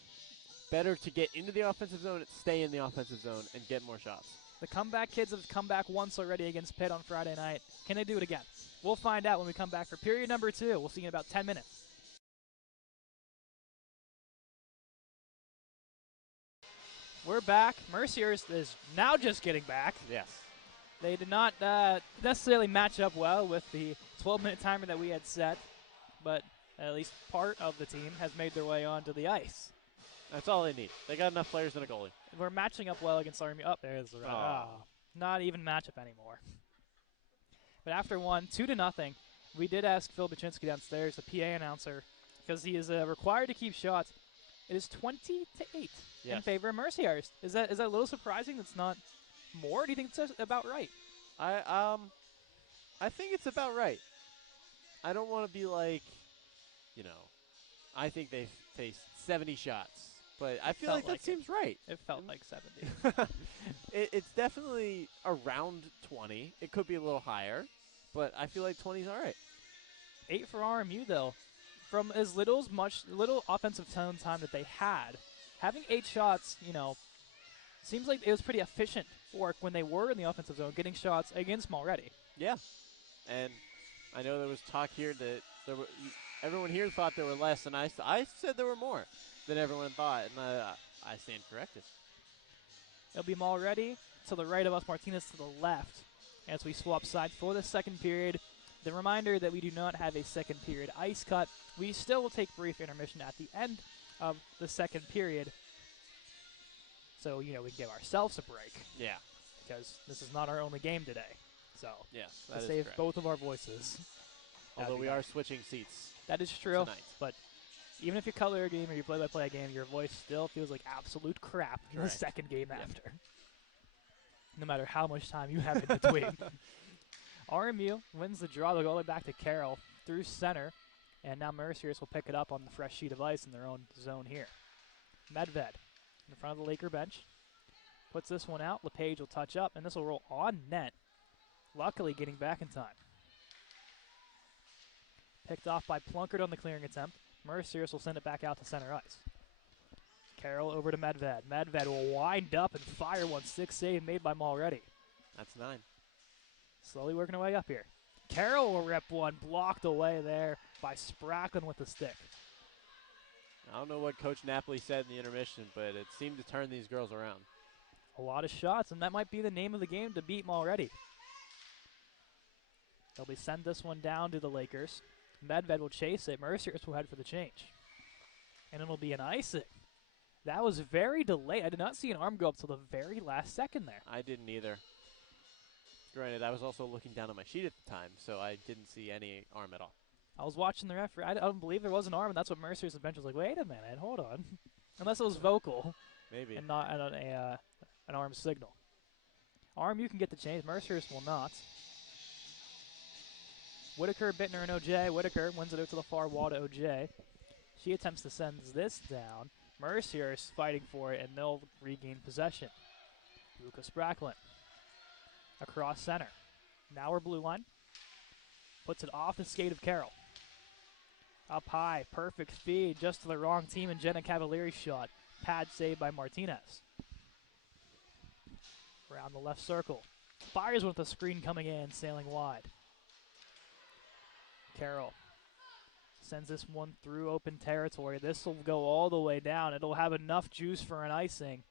better to get into the offensive zone, stay in the offensive zone, and get more shots. The comeback kids have come back once already against Pitt on Friday night. Can they do it again? We'll find out when we come back for period number 2. We'll see you in about 10 minutes. We're back. Mercyhurst is now just getting back. Yes. They did not necessarily match up well with the 12-minute timer that we had set, but at least part of the team has made their way onto the ice. That's all they need. They got enough players and a goalie. We're matching up well against RMU. Oh, there's the right. Oh, not even matchup anymore. But after one, 2-0, we did ask Phil Baczynski downstairs, the PA announcer, because he is required to keep shots. It is 20-8 in Yes. favor of Mercyhurst. Is that a little surprising? That's not more. Or do you think it's about right? I think it's about right. I don't want to be like, you know, I think they've faced 70 shots, but I feel Felt like that like it. seems right. It felt like 70. It's definitely around 20. It could be a little higher, but I feel like 20 is all right. 8 for RMU though. From as little offensive time that they had, having 8 shots, seems like it was pretty efficient work when they were in the offensive zone, getting shots against Mulready. Yeah, and I know there was talk here that everyone here thought there were less, and I said there were more than everyone thought, and I stand corrected. It'll be Mulready to the right of us, Martinez to the left, as we swap sides for the second period. The reminder that we do not have a second period ice cut. We still will take brief intermission at the end of the second period, so we can give ourselves a break. Yeah. Because this is not our only game today. So Yes, to that is save correct. both of our voices. Although we are switching seats That is true. tonight. But even if you color a game or you play-by-play a game, your voice still feels like absolute crap in the Correct. second game after. No matter how much time you have in between. RMU wins the draw. They'll go all the way back to Carroll through center. And now Mercyhurst will pick it up on the fresh sheet of ice in their own zone here. Medved in front of the Laker bench. Puts this one out. LePage will touch up, and this will roll on net. Luckily getting back in time. Picked off by Plunkett on the clearing attempt. Mercyhurst will send it back out to center ice. Carroll over to Medved. Medved will wind up and fire one. 6 save made by Mulready. That's 9. Slowly working our way up here. Carroll will rip one. Blocked away there by Spracklin with the stick. I don't know what Coach Napoli said in the intermission, but it seemed to turn these girls around. A lot of shots, and that might be the name of the game to beat Mulready. They'll be send this one down to the Lakers. Medved will chase it. Mercyhurst will head for the change. And it'll be an icing. That was very delayed. I did not see an arm go up till the very last second there. I didn't either. Granted, I was also looking down at my sheet at the time, so I didn't see any arm at all. I was watching the referee. I don't believe there was an arm, and that's what Mercyhurst's bench was like, wait a minute, hold on. Unless it was vocal Maybe. and not an arm signal. RMU can get the change. Mercyhurst will not. Whitaker, Bittner, and OJ. Whitaker wins it out to the far wall to OJ. She attempts to send this down. Mercyhurst fighting for it, and they'll regain possession. Luca Spracklin across center. Now we're blue line. Puts it off the skate of Carroll. Up high, perfect feed, just to the wrong team, and Jenna Cavalieri's shot. Pad saved by Martinez. Around the left circle. Fires with the screen coming in, sailing wide. Carroll sends this one through open territory. This will go all the way down. It'll have enough juice for an icing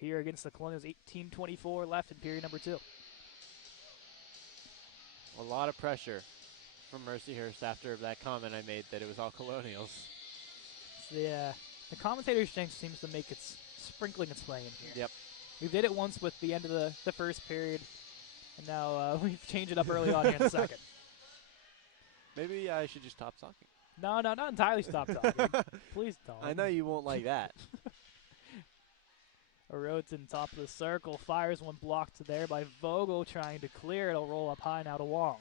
here against the Colonials. 18:24 left in period number 2. A lot of pressure from Mercyhurst after that comment I made that it was all Colonials. The commentator exchange seems to make its sprinkling its way in here. Yep. We did it once with the end of the first period, and now we've changed it up early on here in the second. Maybe I should just stop talking. No, not entirely stop talking. Please don't. I know you won't like that. Aroten top of the circle, fires one blocked there by Vogel trying to clear. It'll roll up high now to Wong.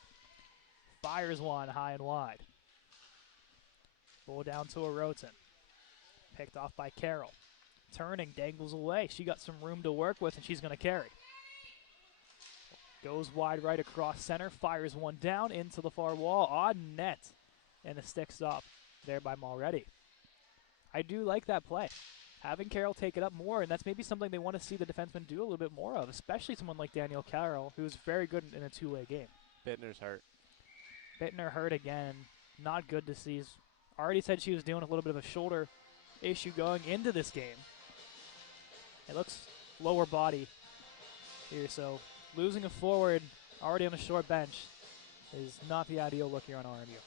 Fires one high and wide. Roll down to Aroten. Picked off by Carroll. Turning, dangles away. She got some room to work with, and she's going to carry. Goes wide right across center, fires one down into the far wall, on net, and a stick stop there by Mulready. I do like that play. Having Carroll take it up more, and that's maybe something they want to see the defenseman do a little bit more of, especially someone like Danielle Carroll, who's very good in a two-way game. Bittner's hurt. Bittner hurt again. Not good to see. Already said she was doing a little bit of a shoulder issue going into this game. It looks lower body here, so losing a forward already on a short bench is not the ideal look here on RMU.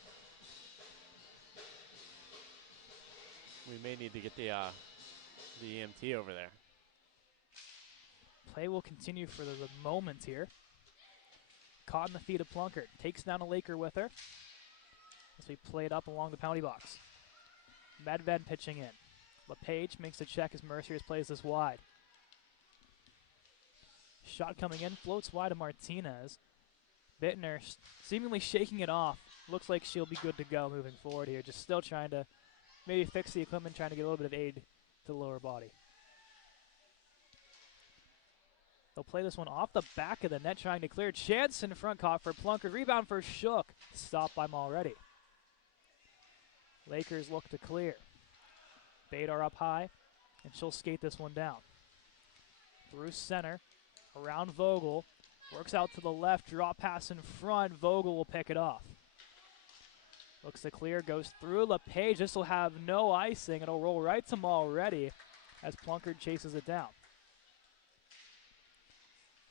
We may need to get the EMT over there. Play will continue for the moment here. Caught in the feet of Plunkett. Takes down a Laker with her as we play it up along the penalty box. Medved pitching in. LePage makes the check as Mercyhurst plays this wide. Shot coming in, floats wide to Martinez. Bittner seemingly shaking it off. Looks like she'll be good to go moving forward here. Just still trying to maybe fix the equipment, trying to get a little bit of aid to the lower body. They'll play this one off the back of the net, trying to clear. Chance in front, caught for Plunkett. Rebound for Shook. Stopped by Mulready. Lakers look to clear. Badar up high, and she'll skate this one down. Through center, around Vogel. Works out to the left, draw pass in front. Vogel will pick it off. Looks to clear, goes through LePage. This will have no icing. It'll roll right to Mulready as Plunkett chases it down.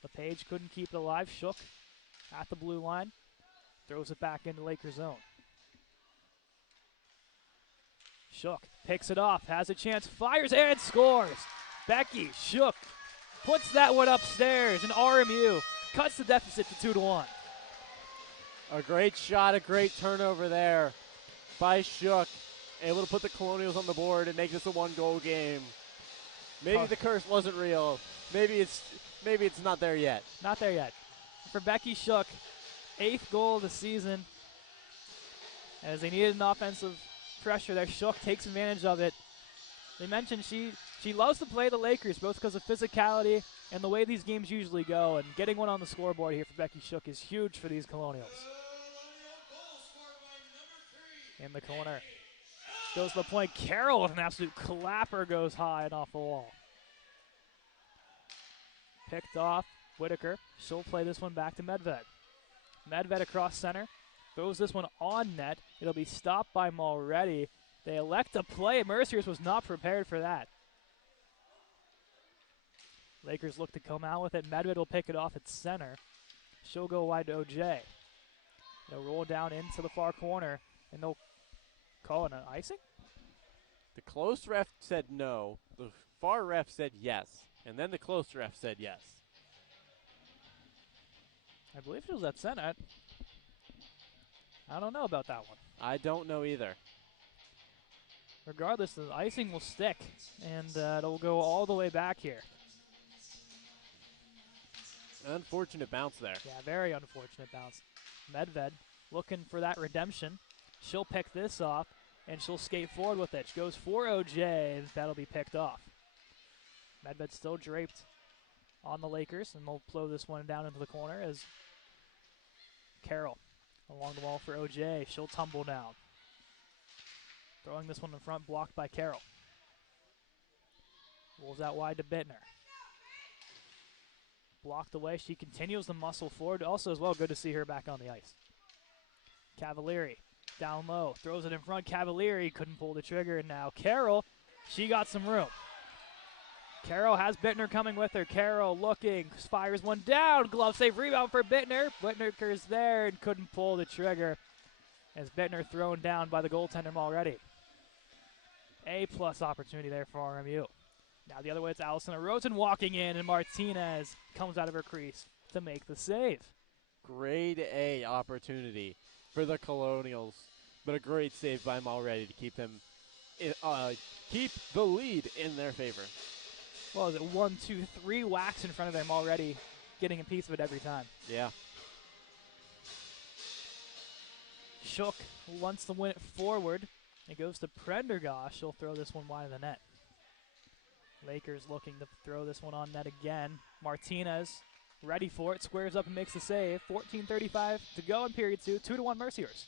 LePage couldn't keep it alive. Shook at the blue line. Throws it back into Lakers zone. Shook picks it off, has a chance, fires and scores. Becky Shook puts that one upstairs, and RMU cuts the deficit to 2-1. A great shot, a great turnover there by Shook. Able to put the Colonials on the board and make this a one-goal game. Maybe the curse wasn't real. Maybe it's not there yet. Not there yet. For Becky Shook, 8th goal of the season. As they needed an offensive pressure there, Shook takes advantage of it. They mentioned she loves to play the Lakers, both because of physicality and the way these games usually go, and getting one on the scoreboard here for Becky Shook is huge for these Colonials. In the corner. Goes to the point. Carroll with an absolute clapper goes high and off the wall. Picked off Whitaker. She'll play this one back to Medved. Medved across center. Throws this one on net. It'll be stopped by Mulready. They elect to play it. Mercyhurst was not prepared for that. Lakers look to come out with it. Medved will pick it off at center. She'll go wide to OJ. They'll roll down into the far corner, and they'll call it an icing? The close ref said no. The far ref said yes. And then the close ref said yes. I believe it was at center. I don't know about that one. I don't know either. Regardless, the icing will stick, and it'll go all the way back here. Unfortunate bounce there. Yeah, very unfortunate bounce. Medved looking for that redemption. She'll pick this off, and she'll skate forward with it. She goes for OJ, and that'll be picked off. Medved still draped on the Lakers, and they'll blow this one down into the corner as Carroll along the wall for OJ. She'll tumble down. Throwing this one in front, blocked by Carroll. Rolls out wide to Bittner. Blocked away. She continues to muscle forward. Also as well, good to see her back on the ice. Cavalieri down low. Throws it in front. Cavalieri couldn't pull the trigger. And now Carroll, she got some room. Carroll has Bittner coming with her. Carroll looking, fires one down. Glove save, rebound for Bittner. Bittner's there and couldn't pull the trigger as Bittner thrown down by the goaltender already. A-plus opportunity there for RMU. Now the other way, it's Allison Rosen walking in, and Martinez comes out of her crease to make the save. Grade A opportunity for the Colonials, but a great save by Mulready to keep them, keep the lead in their favor. Well, is it 1, 2, 3 whacks in front of them already, getting a piece of it every time. Yeah. Shook wants to win it forward. It goes to Prendergast. She'll throw this one wide of the net. Lakers looking to throw this one on net again. Martinez ready for it. Squares up and makes the save. 14:35 to go in period 2. 2-1 Mercyhurst.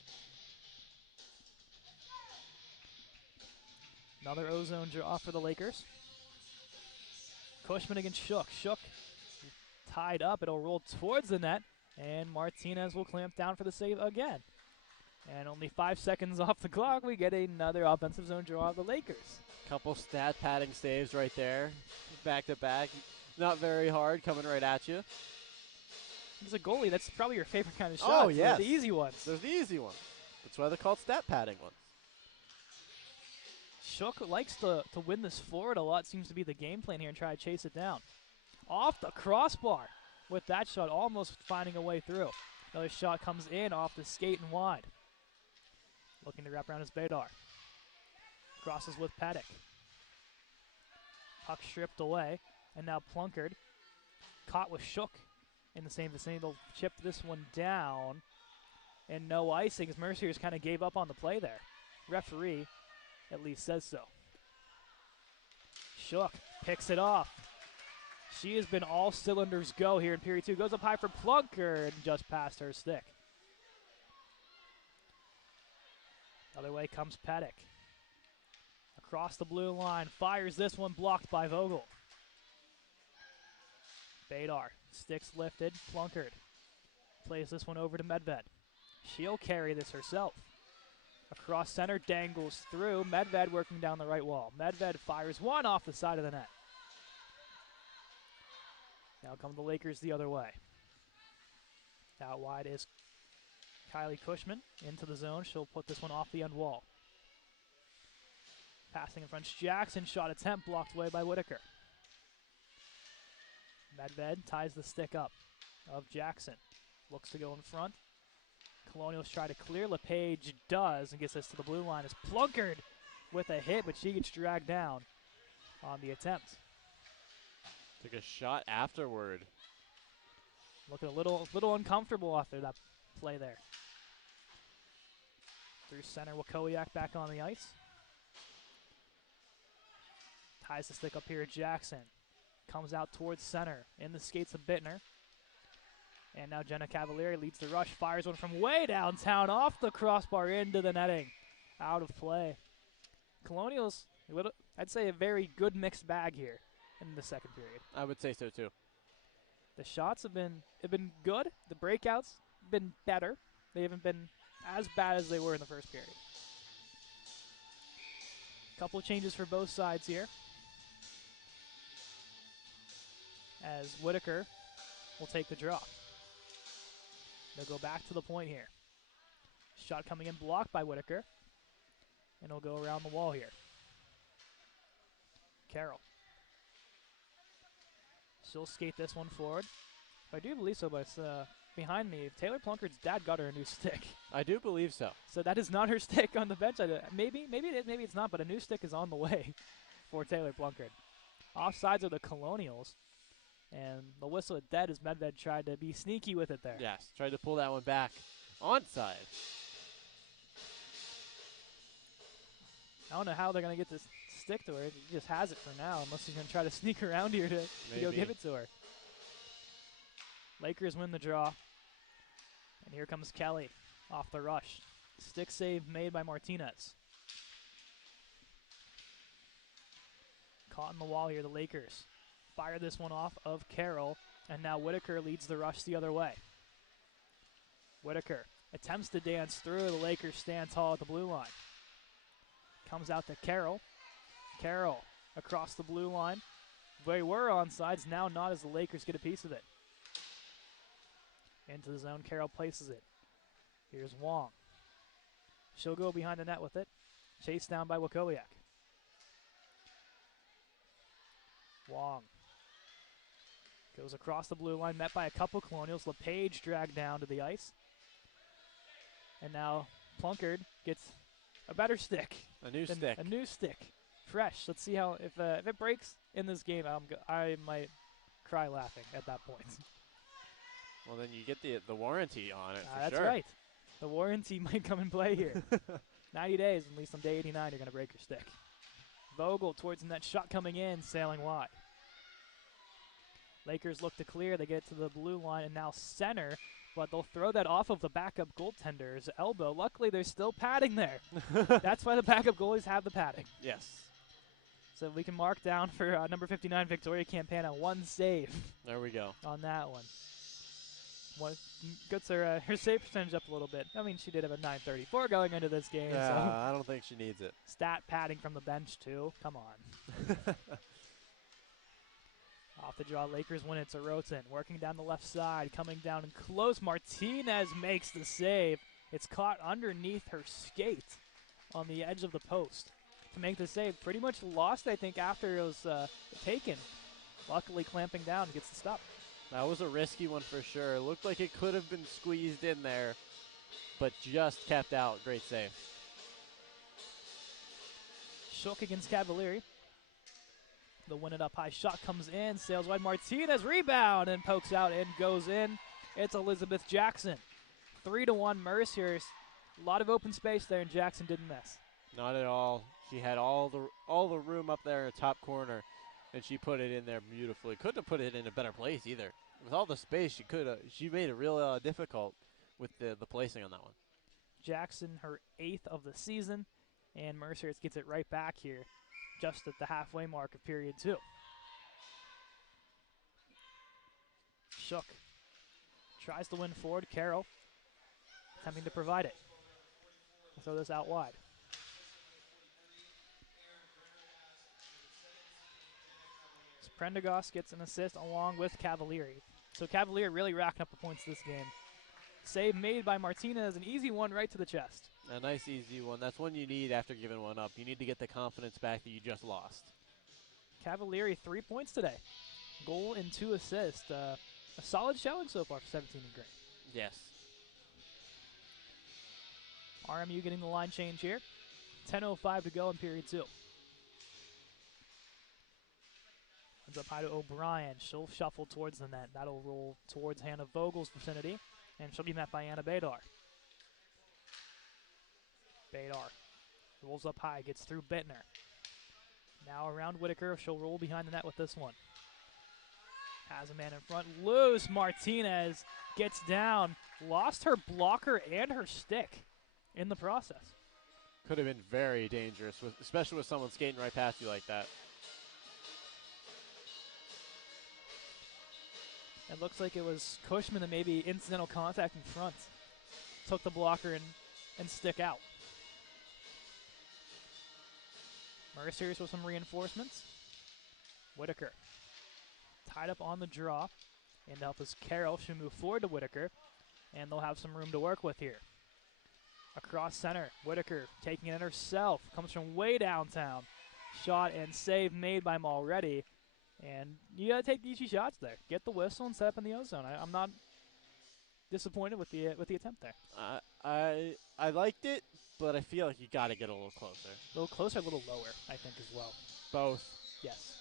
Another ozone draw for the Lakers. Cushman against Shook. Shook tied up. It'll roll towards the net, and Martinez will clamp down for the save again. And only 5 seconds off the clock, we get another offensive zone draw of the Lakers. Couple stat padding saves right there, back to back. Not very hard, coming right at you. As a goalie, that's probably your favorite kind of shot. Oh, yes. The easy ones. Those are the easy ones. That's why they're called stat padding ones. Shook likes to win this forward a lot. Seems to be the game plan here and try to chase it down. Off the crossbar with that shot, almost finding a way through. Another shot comes in off the skate and wide. Looking to wrap around his Badar. Crosses with Paddock. Puck stripped away, and now Plunkard caught with Shook in the same vicinity. They'll chip this one down, and no icing as Mercyhurst kind of gave up on the play there. Referee at least says so. Shook picks it off. She has been all cylinders go here in period 2. Goes up high for Plunkard, just past her stick. Other way comes Pettick. Across the blue line, fires this one, blocked by Vogel. Badar, sticks lifted, Plunkard plays this one over to Medved. She'll carry this herself. Across center, dangles through, Medved working down the right wall. Medved fires one off the side of the net. Now come the Lakers the other way. Out wide is Kylie Cushman into the zone. She'll put this one off the end wall. Passing in front, Jackson, shot attempt blocked away by Whitaker. Medved ties the stick up of Jackson. Looks to go in front. Colonials try to clear. LePage does and gets this to the blue line. It's Plunkard with a hit, but she gets dragged down on the attempt. Took a shot afterward. Looking a little uncomfortable after that play there. Through center, Wakowiak back on the ice. Ties the stick up here at Jackson. Comes out towards center. In the skates of Bittner. And now Jenna Cavalieri leads the rush. Fires one from way downtown off the crossbar into the netting. Out of play. Colonials, I'd say a very good mixed bag here in the second period. I would say so too. The shots have been good. The breakouts have been better. They haven't been as bad as they were in the first period. Couple of changes for both sides here. As Whitaker will take the draw. They'll go back to the point here. Shot coming in, blocked by Whitaker. And it'll go around the wall here. Carroll. She'll skate this one forward. I do believe so, but it's behind me. Taylor Plunkard's dad got her a new stick. I do believe so. So that is not her stick on the bench. Maybe it is, maybe it's not, but a new stick is on the way for Taylor Plunkard. Offsides are the Colonials. And the whistle at dead as Medved tried to be sneaky with it there. Yes, tried to pull that one back. Onside. I don't know how they're going to get this stick to her. He just has it for now, unless he's going to try to sneak around here to go give it to her. Lakers win the draw. And here comes Kelly off the rush. Stick save made by Martinez. Caught in the wall here, the Lakers. Fire this one off of Carroll, and now Whitaker leads the rush the other way. Whitaker attempts to dance through. The Lakers stand tall at the blue line. Comes out to Carroll. Carroll across the blue line. They were onsides, now not as the Lakers get a piece of it. Into the zone, Carroll places it. Here's Wong. She'll go behind the net with it. Chased down by Wakowiak. Wong goes across the blue line, met by a couple Colonials. LePage dragged down to the ice. And now Plunkard gets a better stick. A new stick. A new stick. Fresh. Let's see how, if it breaks in this game, I might cry laughing at that point. Well, then you get the warranty on it for That's sure. right. The warranty might come in play here. 90 days, at least on day 89, you're going to break your stick. Vogel towards the net, shot coming in, sailing wide. Lakers look to clear. They get to the blue line and now center, but they'll throw that off of the backup goaltender's elbow. Luckily, there's still padding there. That's why the backup goalies have the padding. Yes. So we can mark down for number 59, Victoria Campana, one save. There we go. On that one. Gets her save percentage up a little bit. I mean, she did have a 934 going into this game. Yeah, so. I don't think she needs it. Stat padding from the bench, too. Come on. Off the draw, Lakers win it to Roten. Working down the left side, coming down and close. Martinez makes the save. It's caught underneath her skate on the edge of the post to make the save. Pretty much lost, I think, after it was taken. Luckily, clamping down gets the stop. That was a risky one for sure. It looked like it could have been squeezed in there, but just kept out. Great save. Shook against Cavalieri. The win it up high shot comes in, sails wide. Martinez rebound and pokes out and goes in. It's Elizabeth Jackson. 3-1 Mercyhurst. A lot of open space there, and Jackson didn't miss. Not at all. She had all the room up there in the top corner, and she put it in there beautifully. Couldn't have put it in a better place either. With all the space, she made it real difficult with the placing on that one. Jackson, her 8th of the season, and Mercyhurst gets it right back here, just at the halfway mark of period 2. Shook tries to win forward. Carroll attempting to provide it. Throw this out wide. Prendergast gets an assist along with Cavalieri. So Cavalieri really racking up the points this game. Save made by Martinez, an easy one right to the chest. A nice easy one. That's one you need after giving one up. You need to get the confidence back that you just lost. Cavalieri 3 points today. Goal and 2 assists. A solid showing so far for 17 and Green. Yes. RMU getting the line change here. 10:05 to go in period 2. Comes up high to O'Brien. She'll shuffle towards the net. That'll roll towards Hannah Vogel's vicinity, and she'll be met by Anna Badar. Badar rolls up high, gets through Bittner. Now around Whitaker. She'll roll behind the net with this one. Has a man in front. Loose. Martinez gets down. Lost her blocker and her stick in the process. Could have been very dangerous, especially with someone skating right past you like that. It looks like it was Cushman that maybe incidental contact in front. Took the blocker and stick out. Mercyhurst with some reinforcements. Whitaker tied up on the draw. And to help us, Carroll should move forward to Whitaker. And they'll have some room to work with here. Across center, Whitaker taking it herself. Comes from way downtown. Shot and save made by Mulready. And you got to take easy shots there. Get the whistle and set up in the ozone. I'm not disappointed with the attempt there. I liked it, but I feel like you got to get a little closer. A little closer, a little lower, I think, as well. Both. Yes.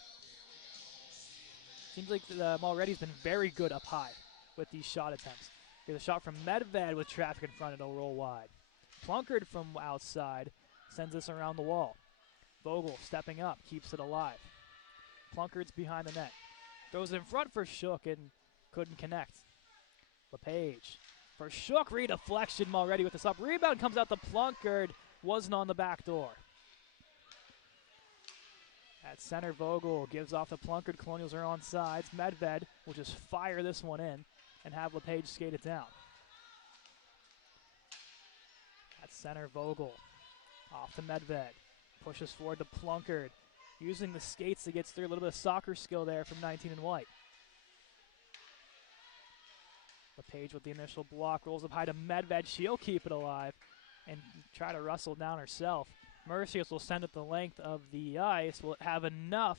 Seems like Mulready's been very good up high with these shot attempts. There's a shot from Medved with traffic in front, and it'll roll wide. Plunkard from outside sends this around the wall. Vogel stepping up, keeps it alive. Plunkard's behind the net. Throws it in front for Shook and couldn't connect. LePage for Shook, redeflection. Mulready with the sub. Rebound comes out to Plunkard. Wasn't on the back door. At center, Vogel gives off to Plunkard. Colonials are on sides. Medved will just fire this one in and have LePage skate it down. At center, Vogel off to Medved. Pushes forward to Plunkard. Using the skates to get through. A little bit of soccer skill there from 19 in white. LePage with the initial block. Rolls up high to Medved. She'll keep it alive and try to wrestle down herself. Mercyhurst will send it the length of the ice. Will it have enough?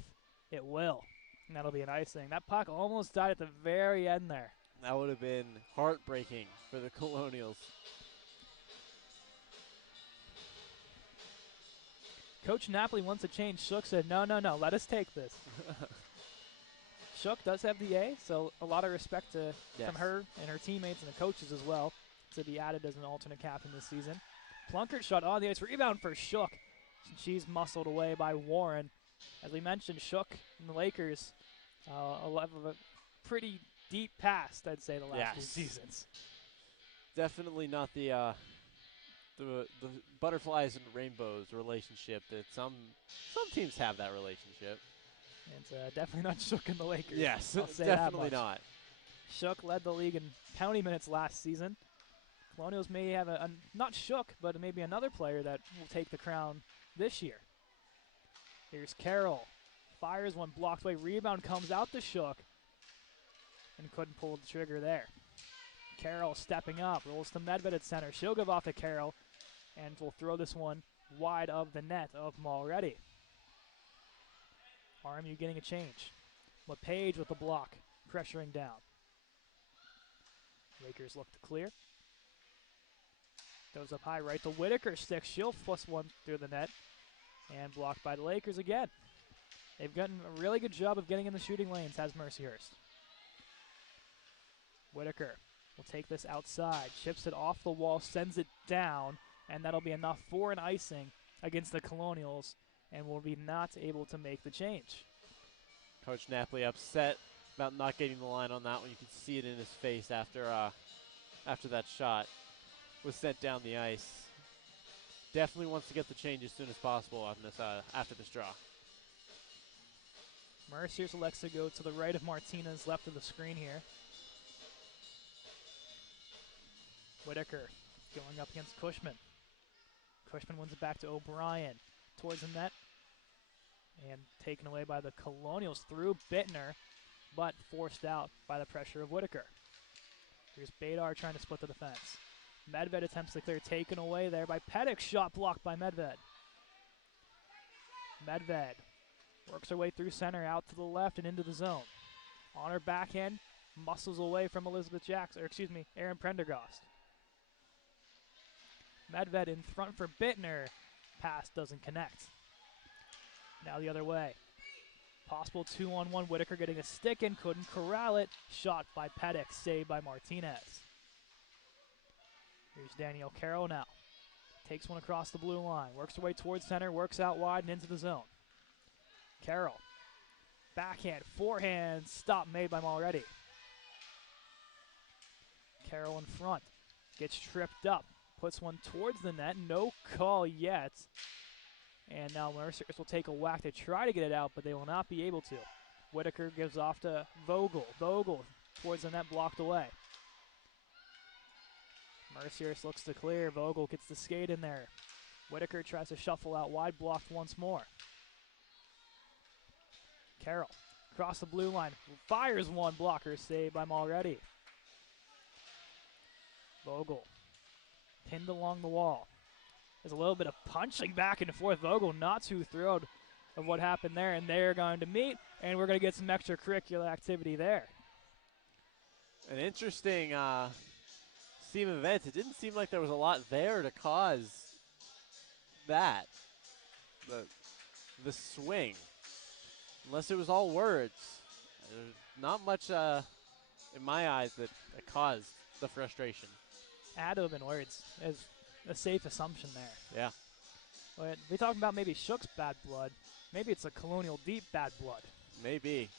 It will. And that'll be an icing. That puck almost died at the very end there. That would have been heartbreaking for the Colonials. Coach Napoli wants to change. Shook said, no, let us take this. Shook does have the A, so a lot of respect from her and her teammates and the coaches as well to be added as an alternate captain this season. Plunkard shot on the ice. Rebound for Shook. She's muscled away by Warren. As we mentioned, Shook and the Lakers, a pretty deep past, I'd say, the last few seasons. Definitely not the butterflies and rainbows relationship that some teams have that relationship. It's definitely not Shook and the Lakers. Yes, I'll say definitely not. Shook led the league in penalty minutes last season. Colonials may have not Shook, but maybe another player that will take the crown this year. Here's Carroll. Fires one, blocked away. Rebound comes out to Shook and couldn't pull the trigger there. Carroll stepping up, rolls to Medved at center. She'll give off to Carroll and will throw this one wide of the net of Mulready. RMU getting a change. LePage with the block, pressuring down. Lakers look to clear. Goes up high right to Whitaker. Stick. She'll plus one through the net. And blocked by the Lakers again. They've gotten a really good job of getting in the shooting lanes, has Mercyhurst. Whitaker will take this outside, chips it off the wall, sends it down, and that'll be enough for an icing against the Colonials, and will be not able to make the change. Coach Napoli upset about not getting the line on that one. You can see it in his face after that shot was sent down the ice. Definitely wants to get the change as soon as possible on this after this draw. Mercyhurst elects to go to the right of Martinez, left of the screen here. Whitaker going up against Cushman. Cushman wins it back to O'Brien towards the net. And taken away by the Colonials through Bittner, but forced out by the pressure of Whitaker. Here's Badar trying to split the defense. Medved attempts to clear, taken away there by Pettick. Shot blocked by Medved. Medved works her way through center, out to the left and into the zone. On her backhand, muscles away from Erin Prendergast. Medved in front for Bittner. Pass doesn't connect. Now the other way. Possible 2-on-1. Whitaker getting a stick in, couldn't corral it. Shot by Pettick, saved by Martinez. Here's Danielle Carroll now. Takes one across the blue line. Works her way towards center, works out wide and into the zone. Carroll. Backhand, forehand, stop made by Mulready. Carroll in front. Gets tripped up. Puts one towards the net. No call yet. And now Mercyhurst will take a whack to try to get it out, but they will not be able to. Whitaker gives off to Vogel. Vogel towards the net, blocked away. Mercyhurst looks to clear. Vogel gets the skate in there. Whitaker tries to shuffle out wide, blocked once more. Carroll across the blue line, fires one, blocker saved by Mulready. Vogel pinned along the wall. There's a little bit of punching back and forth. Vogel not too thrilled of what happened there, and they're going to meet, and we're going to get some extracurricular activity there. An interesting team event. It didn't seem like there was a lot there to cause that. The swing. Unless it was all words. There's not much in my eyes that caused the frustration. Had to have been words. Is a safe assumption there. Yeah. But we talking about maybe Shook's bad blood. Maybe it's a Colonial Deep bad blood. Maybe.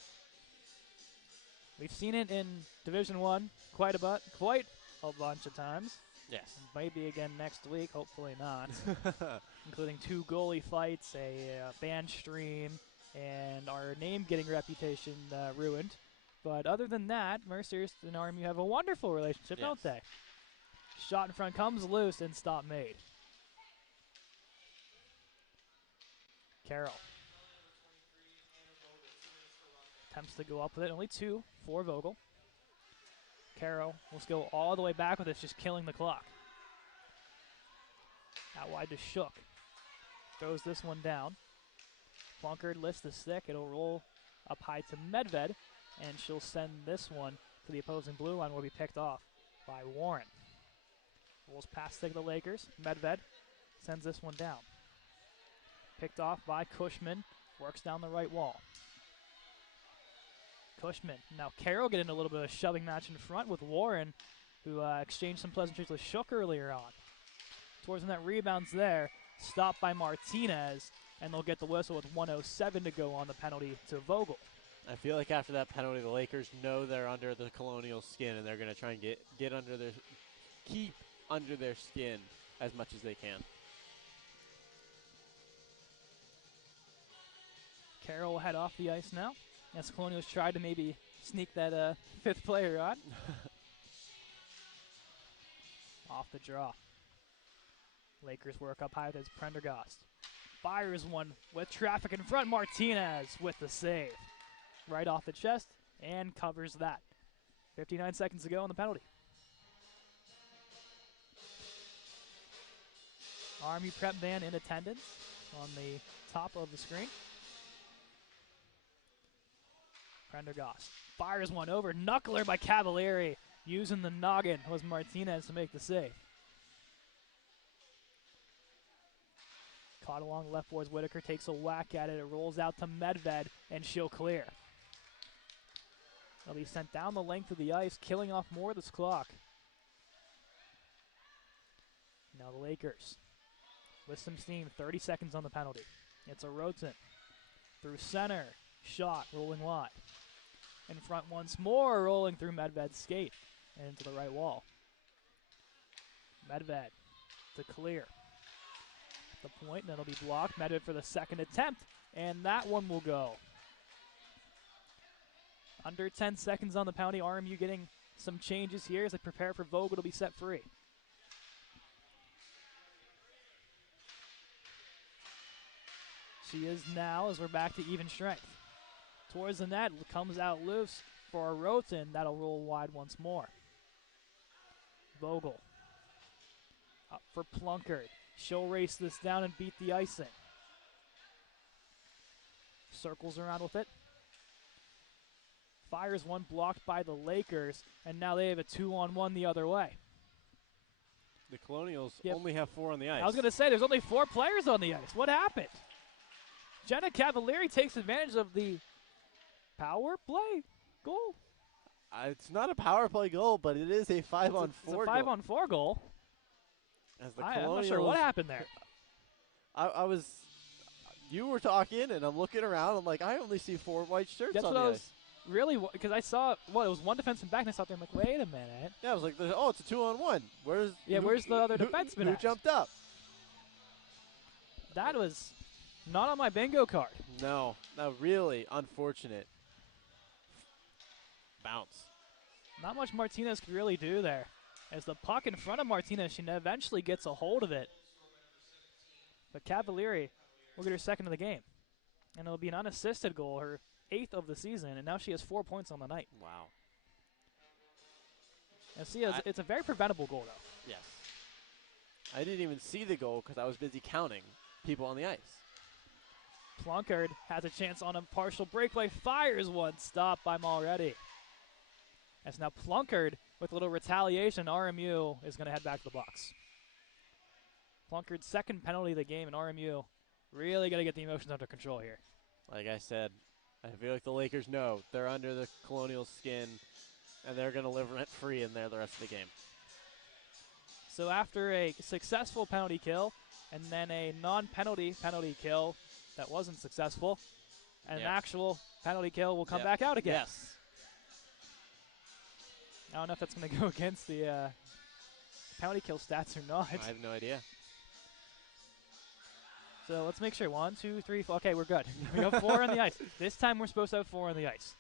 We've seen it in Division I quite a bunch of times. Yes. Maybe again next week, hopefully not. Including 2 goalie fights, a ban stream, and our name getting reputation ruined. But other than that, Mercyhurst and RMU have a wonderful relationship, yes. don't they? Shot in front comes loose and stop made. Carroll attempts to go up with it. Only 2 for Vogel. Carroll will go all the way back with it, just killing the clock. Out wide to Shook. Throws this one down. Plunkard lifts the stick. It'll roll up high to Medved, and she'll send this one to the opposing blue line, will be picked off by Warren. Rolls past stick to the Lakers. Medved sends this one down. Picked off by Cushman. Works down the right wall. Cushman. Now Carroll getting a little bit of a shoving match in front with Warren, who exchanged some pleasantries with Shook earlier on. Towards the net, rebounds there. Stopped by Martinez, and they'll get the whistle with 1:07 to go on the penalty to Vogel. I feel like after that penalty, the Lakers know they're under the Colonial skin, and they're going to try and keep under their skin as much as they can. Carroll will head off the ice now, as the Colonials tried to maybe sneak that 5th player on. Off the draw. Lakers work up high with Prendergast. Fires one with traffic in front. Martinez with the save. Right off the chest and covers that. 59 seconds to go on the penalty. Army prep van in attendance on the top of the screen. Prendergast fires one over. Knuckler by Cavalieri. Using the noggin was Martinez to make the save. Caught along left boards. Whitaker takes a whack at it. It rolls out to Medved, and she'll clear. They'll be sent down the length of the ice, killing off more of this clock. Now the Lakers with some steam. 30 seconds on the penalty. It's a Roten through center. Shot rolling wide. In front once more, rolling through Medved's skate and into the right wall. Medved to clear. The point, and it'll be blocked. Medved for the second attempt, and that one will go. Under 10 seconds on the penalty. RMU getting some changes here as they prepare for Vogel to be set free. She is now, as we're back to even strength. Towards the net, comes out loose for a Roten. That'll roll wide once more. Vogel up for Plunkard. She'll race this down and beat the icing. Circles around with it. Fires one, blocked by the Lakers, and now they have a 2-on-1 the other way. The Colonials only have 4 on the ice. I was going to say, there's only 4 players on the ice. What happened? Jenna Cavalieri takes advantage of the power play goal. It's not a power play goal, but it is a 5-on-4 goal. It's a 5-on-4 goal. As the I'm not sure what happened there. You were talking, and I'm looking around. I'm like, I only see 4 white shirts That's on what the I ice. was really, because I saw, it was one defenseman back, and I saw there, I'm like, wait a minute. Yeah, I was like, oh, it's a 2-on-1. Where's the other defenseman Who at? jumped up? That was not on my bingo card. No, really unfortunate. Bounce. Not much Martinez could really do there. As the puck in front of Martinez, she eventually gets a hold of it. But Cavalieri will get her second of the game. And it'll be an unassisted goal, her 8th of the season, and now she has 4 points on the night. Wow. And see, it's a very preventable goal, though. Yes. I didn't even see the goal because I was busy counting people on the ice. Plunkard has a chance on a partial breakaway, fires one, stopped by Mulready. As now Plunkard, with a little retaliation, RMU is going to head back to the box. Plunkard's second penalty of the game, and RMU really got to get the emotions under control here. Like I said, I feel like the Lakers know they're under the Colonials' skin, and they're going to live rent-free in there the rest of the game. So after a successful penalty kill, and then a non-penalty penalty kill that wasn't successful, and an actual penalty kill will come back out again. Yes. I don't know if that's going to go against the penalty kill stats or not. I have no idea. So let's make sure. 1, 2, 3, 4. Okay, we're good. We have 4 on the ice. This time we're supposed to have 4 on the ice.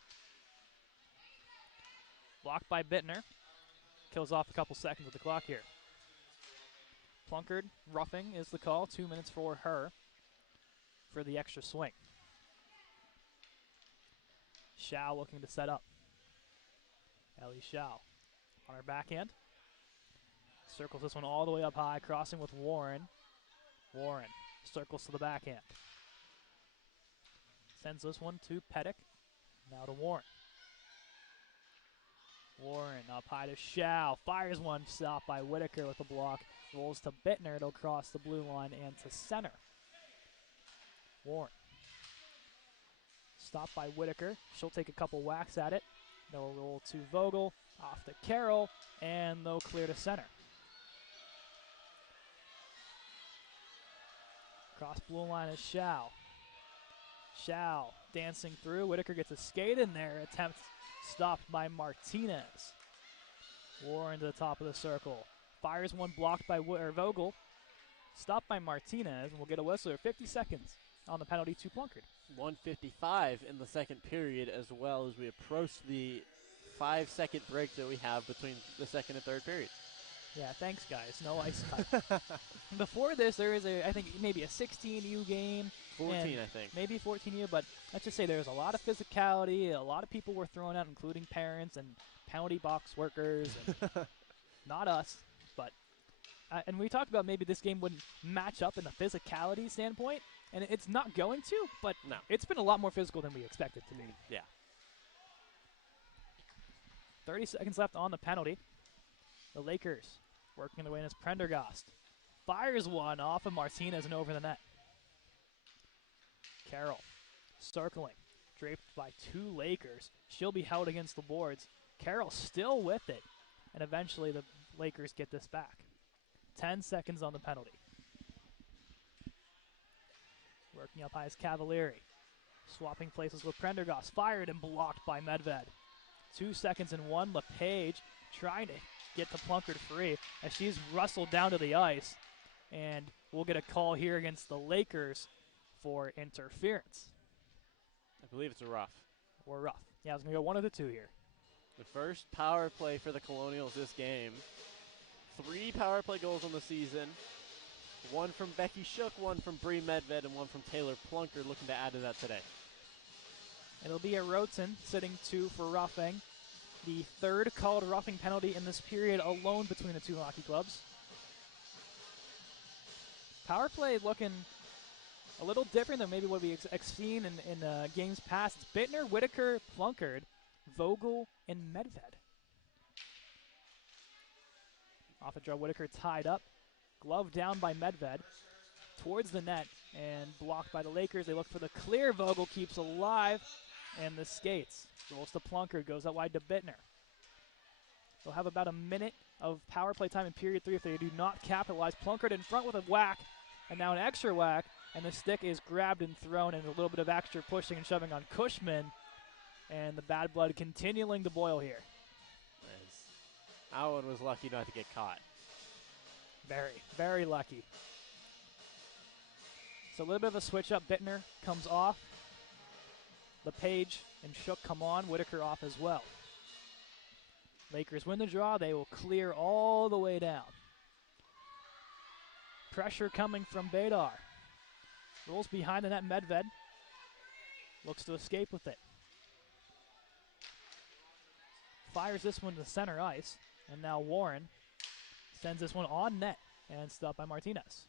Blocked by Bittner. Kills off a couple seconds of the clock here. Plunkard, roughing is the call. 2 minutes for her for the extra swing. Shao looking to set up. Ellie Shao on her backhand. Circles this one all the way up high, crossing with Warren. Warren circles to the backhand. Sends this one to Pettick. Now to Warren. Warren up high to Shao. Fires one, stopped by Whitaker with a block. Rolls to Bittner. It'll cross the blue line and to center. Warren. Stopped by Whitaker. She'll take a couple whacks at it. They'll roll to Vogel, off to Carroll, and they'll clear to center. Cross blue line is Shao. Shao dancing through. Whitaker gets a skate in there. Attempt stopped by Martinez. Warren to the top of the circle. Fires one, blocked by Vogel. Stopped by Martinez, and we'll get a whistle. 50 seconds on the penalty to Plunkard. 1:55 in the second period, as well as we approach the 5-second break that we have between the second and third period. Yeah, thanks, guys. No ice cut. Before this, there is I think maybe a 16U game. 14, I think. Maybe 14U, but let's just say there's a lot of physicality. A lot of people were thrown out, including parents and penalty box workers. And not us, but and we talked about maybe this game wouldn't match up in the physicality standpoint, and it's not going to, but no. It's been a lot more physical than we expected to be. Yeah. 30 seconds left on the penalty. The Lakers working their way in as Prendergast fires one off of Martinez and over the net. Carroll circling, draped by 2 Lakers. She'll be held against the boards. Carroll still with it, and eventually the Lakers get this back. 10 seconds on the penalty. Working up high is Cavalieri. Swapping places with Prendergast. Fired and blocked by Medved. 2 seconds and 1. LePage trying to get the Plunkard free as she's wrestled down to the ice. And we'll get a call here against the Lakers for interference. I believe it's a rough. Or rough. Yeah, I was going to go one of the two here. The first power play for the Colonials this game. 3 power play goals on the season. 1 from Becky Shook, 1 from Bree Medved, and 1 from Taylor Plunkard, looking to add to that today. It'll be a Roten sitting 2 for roughing. The 3rd called roughing penalty in this period alone between the 2 hockey clubs. Power play looking a little different than maybe what we've seen in games past. It's Bittner, Whitaker, Plunkard, Vogel, and Medved. Off the draw, Whitaker tied up. Glove down by Medved towards the net and blocked by the Lakers. They look for the clear. Vogel keeps alive and the skates. Rolls to Plunkard, goes out wide to Bittner. They'll have about a minute of power play time in period 3 if they do not capitalize. Plunkard in front with a whack, and now an extra whack, and the stick is grabbed and thrown, and a little bit of extra pushing and shoving on Cushman, and the bad blood continuing to boil here. Allen was lucky not to get caught. Very, very lucky. So a little bit of a switch up. Bittner comes off. LePage and Shook come on. Whitaker off as well. Lakers win the draw. They will clear all the way down. Pressure coming from Badar. Rolls behind the net. Medved looks to escape with it. Fires this one to center ice. And now Warren sends this one on net and stopped by Martinez.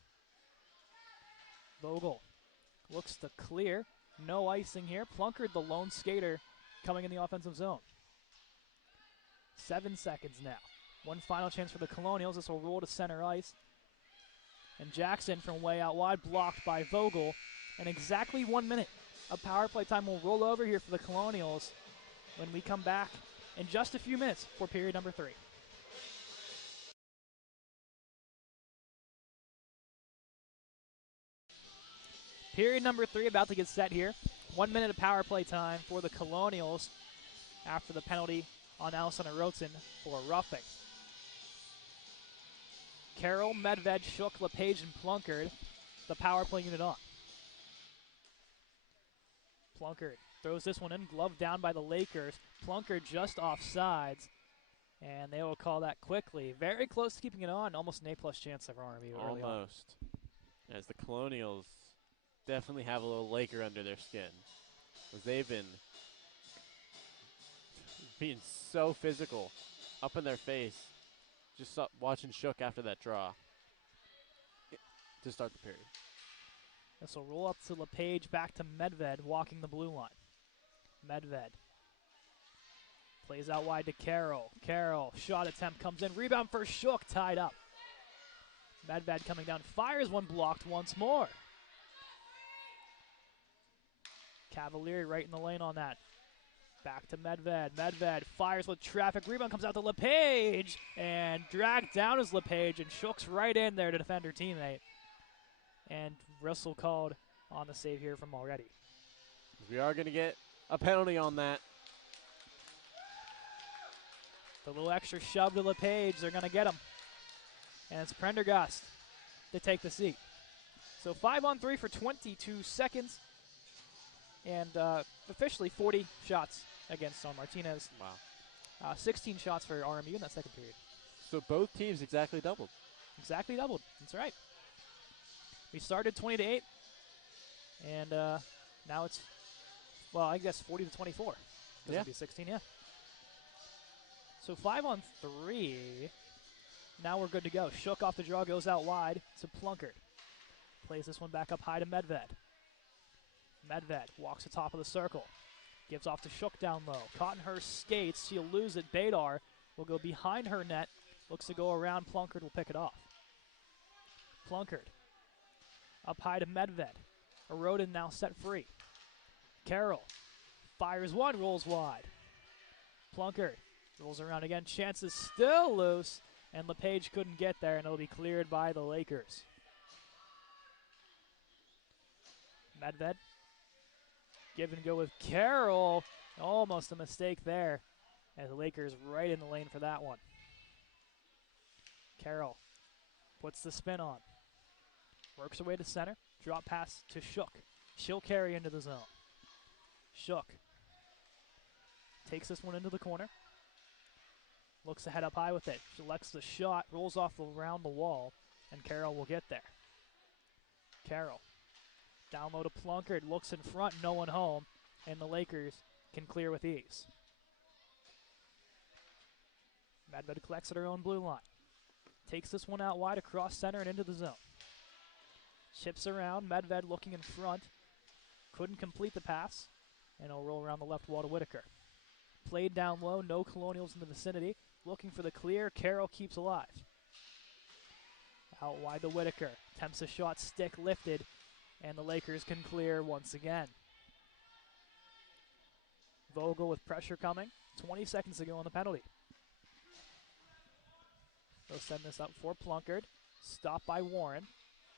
Vogel looks to clear. No icing here. Plunkard, the lone skater, coming in the offensive zone. 7 seconds now. One final chance for the Colonials. This will roll to center ice. And Jackson from way out wide, blocked by Vogel. And exactly 1 minute of power play time will roll over here for the Colonials when we come back in just a few minutes for period number 3. Period number 3 about to get set here. 1 minute of power play time for the Colonials after the penalty on Alessandra Roten for roughing. Carroll, Medved, Shook, LePage, and Plunkard, the power play unit on. Plunkard throws this one in, glove down by the Lakers. Plunkard just off sides, and they will call that quickly. Very close to keeping it on, almost an A+ chance of RMU early on. Almost. As the Colonials definitely have a little Laker under their skin. Because they've been being so physical, up in their face. Just watching Shook after that draw to start the period. This will roll up to LePage, back to Medved, walking the blue line. Medved plays out wide to Carroll. Carroll, shot attempt comes in. Rebound for Shook, tied up. Medved coming down, fires one, blocked once more. Cavalieri right in the lane on that. Back to Medved. Medved fires with traffic. Rebound comes out to LePage. And dragged down is LePage. And Shook's right in there to defend her teammate. And whistle called on the save here from already. We are going to get a penalty on that. The little extra shove to LePage. They're going to get him. And it's Prendergast to take the seat. So 5-on-3 for 22 seconds. And officially 40 shots against San Martinez. Wow. 16 shots for RMU in that second period. So both teams exactly doubled. Exactly doubled. That's right. We started 20-8. And now it's, well, I guess 40-24. This would be 16, yeah. So 5-on-3. Now we're good to go. Shook off the draw, goes out wide to Plunkard. Plays this one back up high to Medved. Medved walks the top of the circle. Gives off to Shook down low. Cottonhurst skates. She'll lose it. Badar will go behind her net. Looks to go around. Plunkard will pick it off. Plunkard up high to Medved. Rodin now set free. Carroll fires one, rolls wide. Plunkard rolls around again. Chance is still loose, and LePage couldn't get there, and it'll be cleared by the Lakers. Medved. Give and go with Carroll. Almost a mistake there, as the Lakers right in the lane for that one. Carroll puts the spin on. Works her way to center. Drop pass to Shook. She'll carry into the zone. Shook takes this one into the corner. Looks ahead up high with it. Selects the shot, rolls off around the wall, and Carroll will get there. Carroll down low to Plunkard, looks in front, no one home, and the Lakers can clear with ease. Medved collects at her own blue line. Takes this one out wide across center and into the zone. Chips around, Medved looking in front. Couldn't complete the pass, and it'll roll around the left wall to Whitaker. Played down low, no Colonials in the vicinity. Looking for the clear, Carroll keeps alive. Out wide to Whitaker. Attempts a shot, stick lifted, and the Lakers can clear once again. Vogel with pressure coming. 20 seconds to go on the penalty. They'll send this up for Plunkard. Stopped by Warren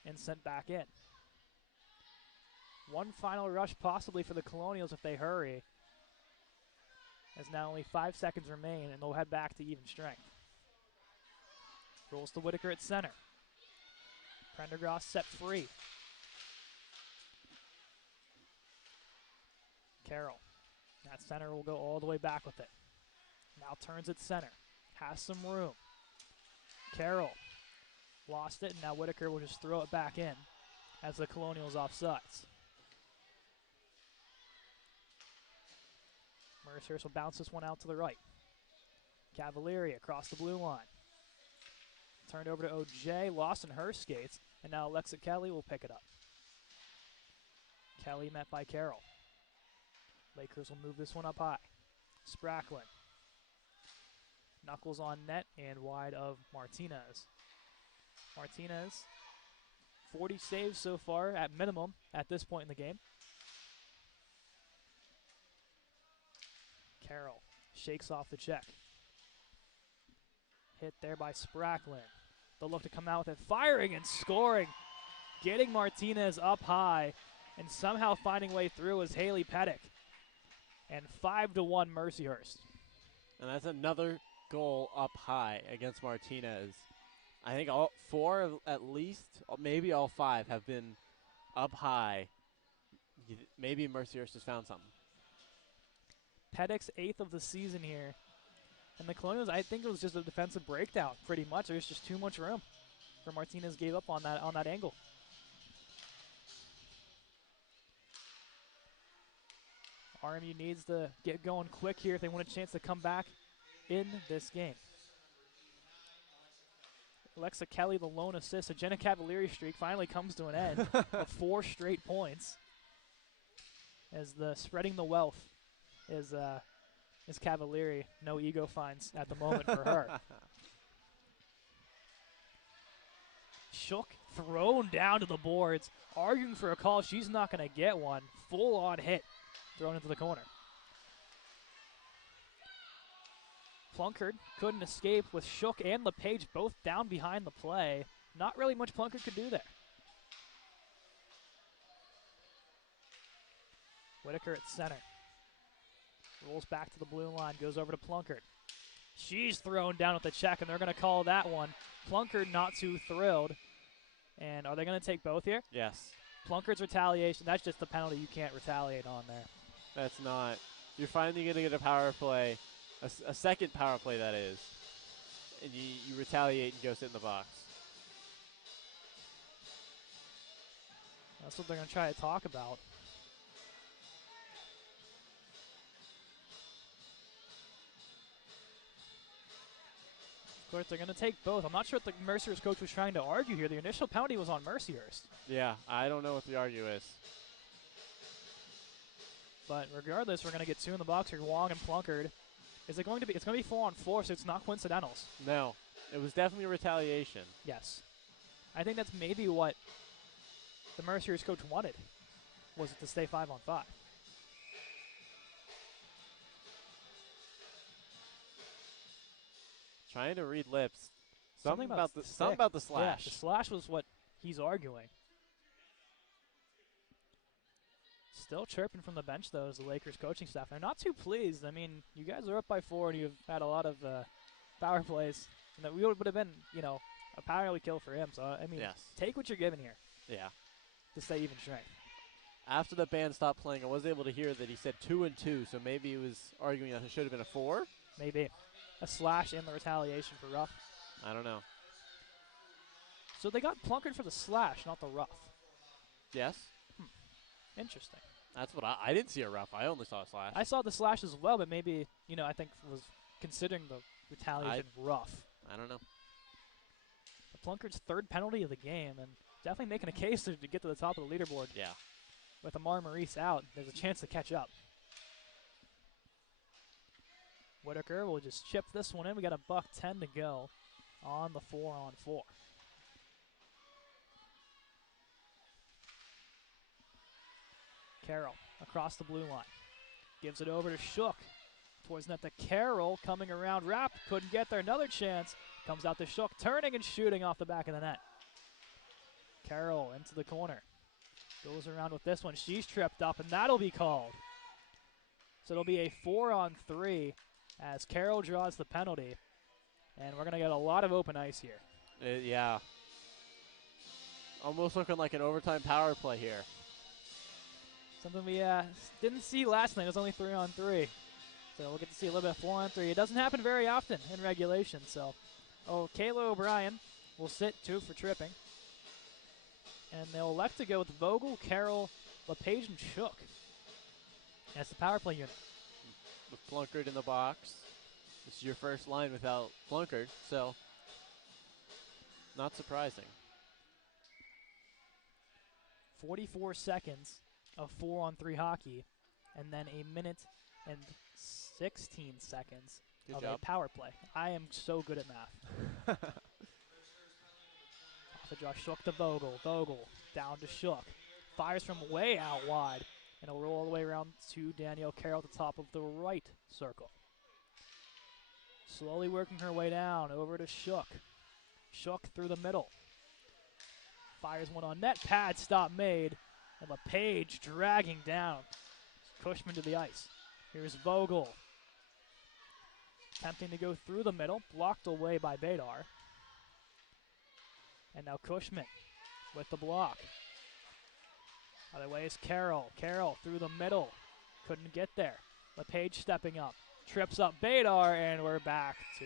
and sent back in. One final rush possibly for the Colonials if they hurry, as now only 5 seconds remain, and they'll head back to even strength. Rolls to Whitaker at center. Prendergast set free. Carroll. That center will go all the way back with it. Now turns at center. Has some room. Carroll lost it, and now Whitaker will just throw it back in as the Colonials offsides. Mercyhurst will bounce this one out to the right. Cavalieri across the blue line. Turned over to OJ, lost in her skates, and now Alexa Kelly will pick it up. Kelly met by Carroll. Lakers will move this one up high. Spracklin. Knuckles on net and wide of Martinez. Martinez, 40 saves so far at minimum at this point in the game. Carroll shakes off the check. Hit there by Spracklin. They'll look to come out with it, firing and scoring. Getting Martinez up high and somehow finding way through is Haley Pettick. And 5-1 Mercyhurst. And that's another goal up high against Martinez. I think all four, at least, maybe all five, have been up high. Maybe Mercyhurst has found something. Pettick's 8th of the season here. And the Colonials, I think it was just a defensive breakdown, pretty much. There's just too much room for Martinez gave up on that angle. RMU needs to get going quick here if they want a chance to come back in this game. Alexa Kelly, the lone assist. A Jenna Cavalieri streak finally comes to an end of 4 straight points. As the spreading the wealth is Cavalieri. No ego fines at the moment for her. Shook thrown down to the boards, arguing for a call. She's not going to get one. Full-on hit thrown into the corner. Plunkard couldn't escape with Shook and LePage both down behind the play. Not really much Plunkard could do there. Whitaker at center. Rolls back to the blue line, goes over to Plunkard. She's thrown down with the check, and they're going to call that one. Plunkard not too thrilled. And are they going to take both here? Yes. Plunkard's retaliation, that's just the penalty you can't retaliate on there. That's not. You're finally going to get a power play, a second power play that is, and you retaliate and go sit in the box. That's what they're going to try to talk about. Of course, they're going to take both. I'm not sure what the Mercyhurst coach was trying to argue here. The initial penalty was on Mercyhurst. Yeah, I don't know what the argue is. But regardless, we're going to get 2 in the box here, Wong and Plunkard. Is it going to be? It's going to be 4-on-4, so it's not coincidentals. No, it was definitely retaliation. Yes. I think that's maybe what the Mercyhurst coach wanted. was it to stay 5-on-5? Trying to read lips. Something about the slash. Yeah, the slash was what he's arguing. Still chirping from the bench, though, as the Lakers coaching staff. They're not too pleased. I mean, you guys are up by 4, and you've had a lot of power plays. And that would have been, a power kill for him. So, I mean, yes. Take what you're given here. Yeah. To stay even strength. After the band stopped playing, I was able to hear that he said 2 and 2, so maybe he was arguing that it should have been a 4? Maybe. A slash in the retaliation for rough. I don't know. So they got Plunkett for the slash, not the rough. Yes. Interesting. That's what I didn't see a rough. I only saw a slash. I saw the slash as well, but maybe, I think was considering the retaliation rough. I don't know. But Plunkett's third penalty of the game, and definitely making a case to get to the top of the leaderboard. Yeah. With Amar Maurice out, there's a chance to catch up. Whitaker will just chip this one in. We got a $1:10 to go on the 4-on-4. Carroll across the blue line. Gives it over to Shook. Towards net to Carroll, coming around Rapp. Couldn't get there. Another chance. Comes out to Shook, turning and shooting off the back of the net. Carroll into the corner. Goes around with this one. She's tripped up, and that'll be called. So it'll be a 4-on-3 as Carroll draws the penalty. And we're going to get a lot of open ice here. Yeah. Almost looking like an overtime power play here. Something we didn't see last night. It was only 3-on-3. So we'll get to see a little bit of 4-on-3. It doesn't happen very often in regulation. So, Kayla O'Brien will sit 2 for tripping. And they'll elect to go with Vogel, Carroll, LePage, and Shook as the power play unit. With Plunkett in the box. This is your first line without Plunkett, so not surprising. 44 seconds of 4-on-3 hockey, and then a minute and 16 seconds of a power play. I am so good at math. Off the draw, Shook to Vogel. Vogel down to Shook. Fires from way out wide, and it'll roll all the way around to Danielle Carroll at the top of the right circle. Slowly working her way down over to Shook. Shook through the middle. Fires one on net. Pad stop made. And LePage dragging down Cushman to the ice. Here's Vogel. Attempting to go through the middle. Blocked away by Badar. And now Cushman with the block. Other way is Carroll. Carroll through the middle. Couldn't get there. LePage stepping up. Trips up Badar, and we're back to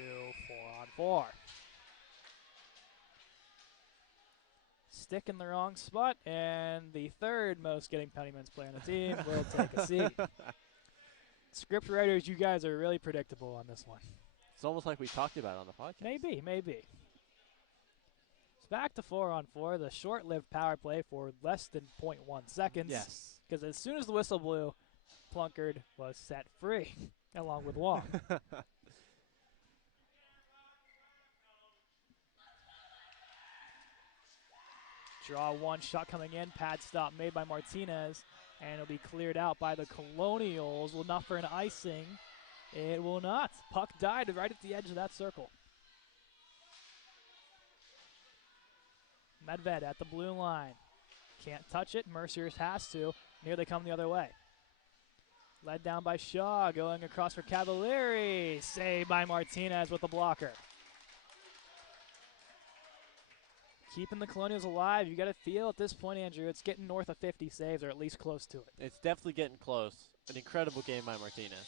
4-on-4. Stick in the wrong spot, and the third most getting penalty minutes player on the team will take a seat. Script writers, you guys are really predictable on this one. It's almost like we talked about it on the podcast. Maybe. It's back to 4-on-4, the short-lived power play for less than 0.1 seconds. Yes. Because as soon as the whistle blew, Plunkett was set free, along with Wong. Draw one, shot coming in, pad stop made by Martinez, and it'll be cleared out by the Colonials. Will not for an icing. It will not. Puck died right at the edge of that circle. Medved at the blue line. Can't touch it. Mercyhurst has to. Here they come the other way. Led down by Shaw, going across for Cavalieri. Saved by Martinez with the blocker. Keeping the Colonials alive. You got to feel at this point, Andrew, it's getting north of 50 saves, or at least close to it. It's definitely getting close. An incredible game by Martinez.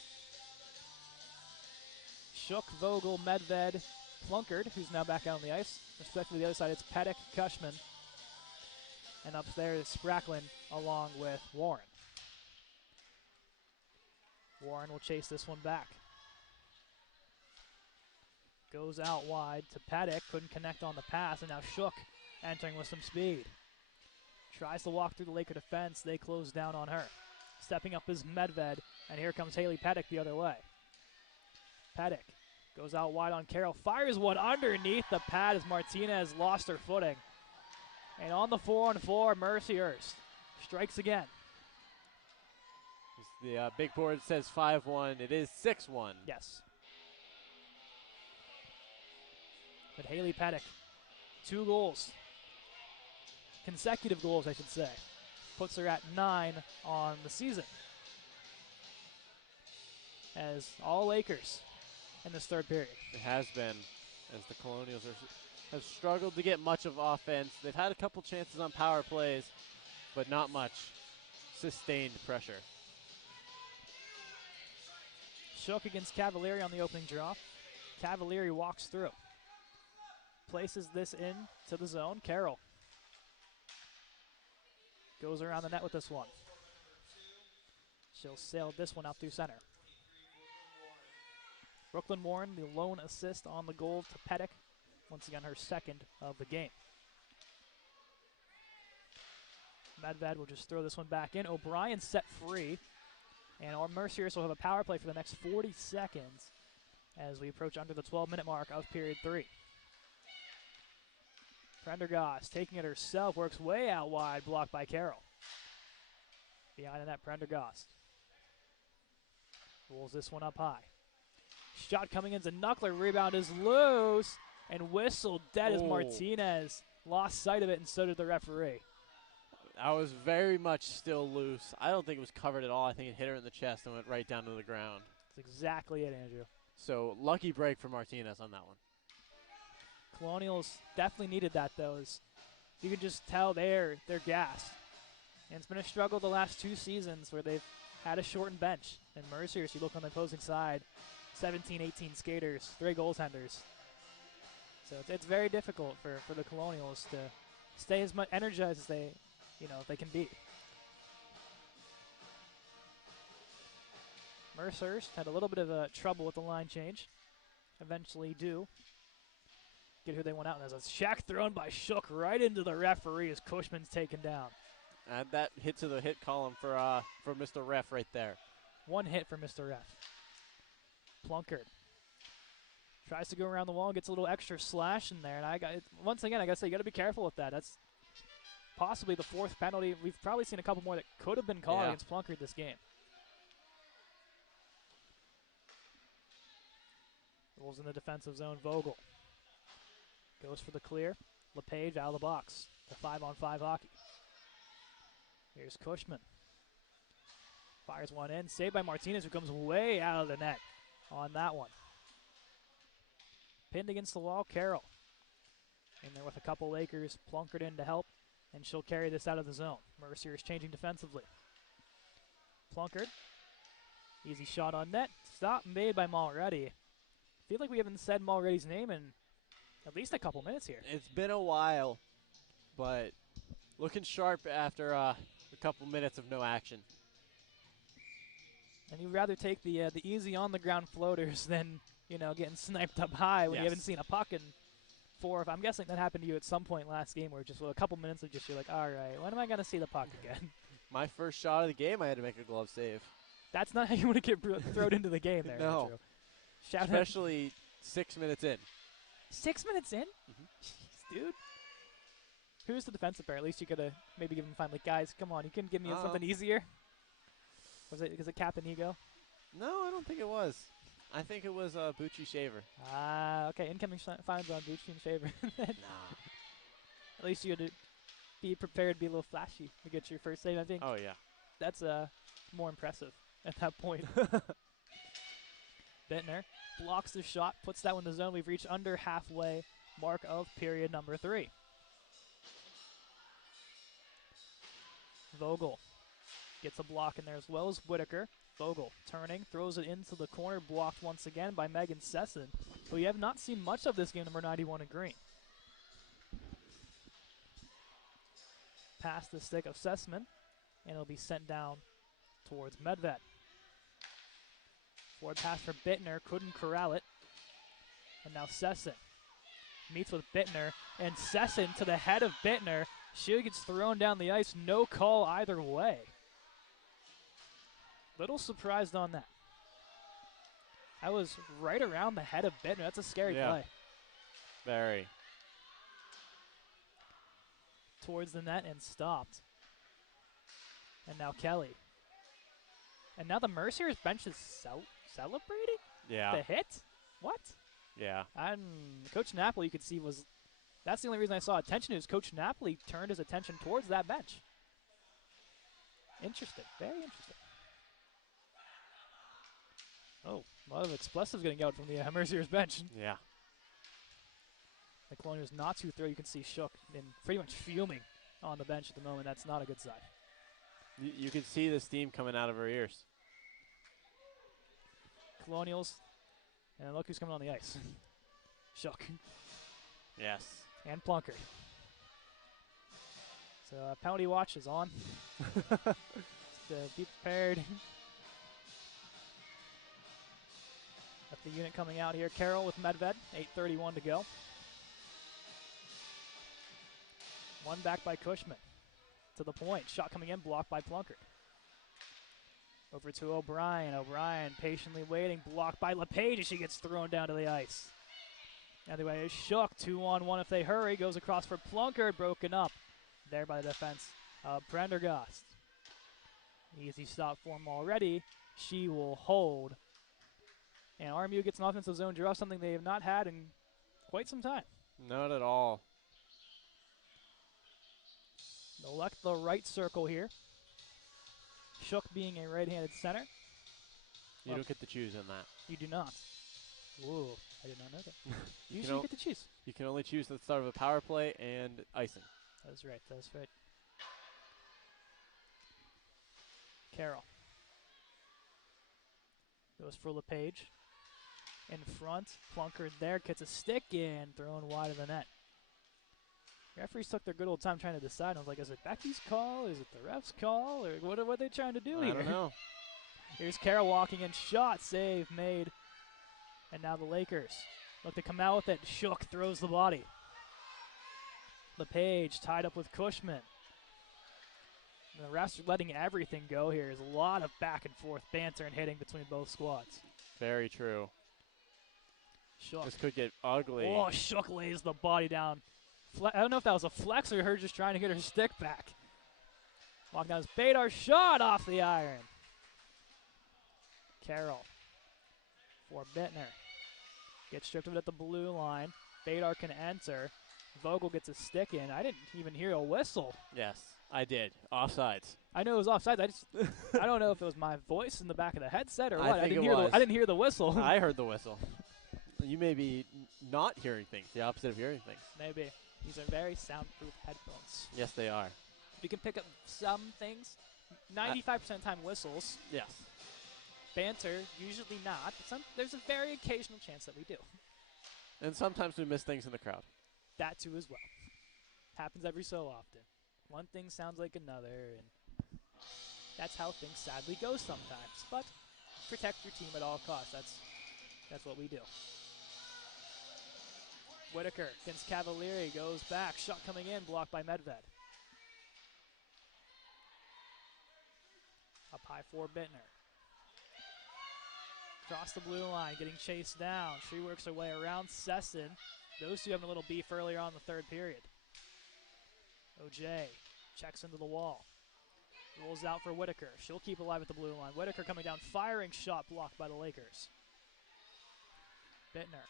Shook, Vogel, Medved, Plunkett, who's now back out on the ice. Respectively, the other side, it's Pettick, Cushman. And up there is Spracklin along with Warren. Warren will chase this one back. Goes out wide to Paddock. Couldn't connect on the pass. And now Shook entering with some speed. Tries to walk through the Laker defense. They close down on her. Stepping up is Medved. And here comes Haley Paddock the other way. Paddock goes out wide on Carroll. Fires one underneath the pad as Martinez lost her footing. And on the 4-on-4, Mercyhurst strikes again. The big board says 5-1. It is 6-1. Yes. But Haley Pettick, 2 goals. Consecutive goals, I should say. Puts her at 9 on the season. As all Lakers in this third period. It has been, as the Colonials have struggled to get much of offense. They've had a couple chances on power plays, but not much sustained pressure. Shook against Cavalieri on the opening draw. Cavalieri walks through. Places this in to the zone. Carroll goes around the net with this one. She'll sail this one out through center. Brooklyn Warren, the lone assist on the goal to Pettick. Once again, her second of the game. Medved will just throw this one back in. O'Brien set free. And our Mercyhurst will have a power play for the next 40 seconds as we approach under the 12-minute mark of period 3. Prendergast taking it herself, works way out wide, blocked by Carroll. Behind the net, Prendergast rolls this one up high. Shot coming in, a knuckler, rebound is loose, and whistled dead as Martinez lost sight of it, and so did the referee. That was very much still loose. I don't think it was covered at all. I think it hit her in the chest and went right down to the ground. That's exactly it, Andrew. So lucky break for Martinez on that one. Colonials definitely needed that, though. As you can just tell they're gassed. And it's been a struggle the last 2 seasons where they've had a shortened bench. And Mercyhurst, you look on the opposing side, 17, 18 skaters, 3 goaltenders. So it's very difficult for the Colonials to stay as much energized as they can be. Mercyhurst had a little bit of trouble with the line change. Eventually do get who they want out. And there's a shack thrown by Shook right into the referee as Cushman's taken down. And that hit to the hit column for Mr. Ref right there. 1 hit for Mr. Ref. Plunkard tries to go around the wall, gets a little extra slash in there. And once again, I got to say, you got to be careful with that. That's possibly the 4th penalty. We've probably seen a couple more that could have been called against Plunkard this game. Rolls in the defensive zone. Vogel goes for the clear. LePage out of the box to 5-on-5 hockey. Here's Cushman. Fires one in. Saved by Martinez, who comes way out of the net on that one. Pinned against the wall, Carroll. In there with a couple Lakers. Plunkard in to help, and she'll carry this out of the zone. Mercier is changing defensively. Plunkard. Easy shot on net. Stop made by Mulready. Feel like we haven't said Mulready's name in at least a couple minutes here. It's been a while, but looking sharp after a couple minutes of no action. And you'd rather take the easy on-the-ground floaters than, getting sniped up high when you haven't seen a puck in 4 or 5. I'm guessing that happened to you at some point last game where just with a couple minutes of just you're like, all right, when am I going to see the puck again? My first shot of the game, I had to make a glove save. That's not how you want to get thrown into the game there, No. Andrew. Especially 6 minutes in. 6 minutes in? Jeez, dude. Who's the defensive pair? At least you could have maybe given him fine. Like, guys, come on, you couldn't give me something easier? Was it Captain Ego? No, I don't think it was. I think it was Bucci Shaver. Okay. Incoming fines on Bucci and Shaver. Nah. At least you had to be prepared to be a little flashy to get your first save. I think Oh, yeah. that's more impressive at that point. Bittner blocks the shot, puts that one in the zone. We've reached under halfway mark of period number 3. Vogel gets a block in there as well as Whitaker. Vogel turning, throws it into the corner, blocked once again by Megan Sesson, who we have not seen much of this game, number 91 in green. Past the stick of Sessman, and it'll be sent down towards Medved. Forward pass for Bittner, couldn't corral it. And now Sesson meets with Bittner, and Sesson to the head of Bittner. She gets thrown down the ice, no call either way. Little surprised on that. I was right around the head of Bittner. That's a scary play. Very. Towards the net and stopped. And now Kelly. And now the Mercyhurst bench is celebrating Yeah. the hit? What? Yeah. Coach Napoli, you could see, that's the only reason I saw attention is Coach Napoli turned his attention towards that bench. Interesting. Very interesting. Oh, a lot of explosives getting out from the Mercyhurst bench. Yeah. The Colonials not too throw. You can see Shook and pretty much fuming on the bench at the moment. That's not a good sign. You can see the steam coming out of her ears. Colonials, and look who's coming on the ice. Shook. Yes. And Plunkard. So penalty watch is on. Be prepared. That's the unit coming out here. Carroll with Medved, 8:31 to go. One back by Cushman. To the point. Shot coming in, blocked by Plunkard. Over to O'Brien. O'Brien patiently waiting, blocked by LePage as she gets thrown down to the ice. Anyway, it's Shook. 2-on-1 if they hurry. Goes across for Plunkard, broken up there by the defense of Prendergast. Easy stop for him already. She will hold. And RMU gets an offensive zone draw, something they have not had in quite some time. Not at all. They'll elect the right circle here. Shook being a right-handed center. You don't get to choose in that. You do not. Ooh, I did not know that. Usually you get to choose. You can only choose at the start of a power play and icing. That's right, that's right. Carroll. Goes for LePage. In front, Plunkard there, gets a stick in, thrown wide of the net. Referees took their good old time trying to decide. I was like, is it Becky's call? Is it the ref's call? Or what are they trying to do here? I don't know. Here's Carroll walking in, shot, save made. And now the Lakers look to come out with it. Shook throws the body. LePage tied up with Cushman. And the refs are letting everything go here. There's a lot of back and forth banter and hitting between both squads. Very true. Shook. This could get ugly. Oh, Shook lays the body down. I don't know if that was a flex or her just trying to get her stick back. Walking down his Badar shot off the iron. Carroll for Bittner. Gets stripped of it at the blue line. Badar can enter. Vogel gets a stick in. I didn't even hear a whistle. Yes, I did. Offsides. I know it was offside. I don't know if it was my voice in the back of the headset or what. I didn't hear the whistle. I heard the whistle. You may be not hearing things, the opposite of hearing things. Maybe. These are very soundproof headphones. Yes, they are. You can pick up some things. 95% of the time whistles. Yes. Banter, usually not. But there's a very occasional chance that we do. And sometimes we miss things in the crowd. That too as well. Happens every so often. One thing sounds like another, and that's how things sadly go sometimes. But protect your team at all costs. That's what we do. Whitaker against Cavalieri, goes back, shot coming in, blocked by Medved. Up high for Bittner. Across the blue line, getting chased down. She works her way around Sesson. Those two having a little beef earlier on in the third period. OJ checks into the wall. Rolls out for Whitaker. She'll keep alive at the blue line. Whitaker coming down, firing shot blocked by the Lakers. Bittner.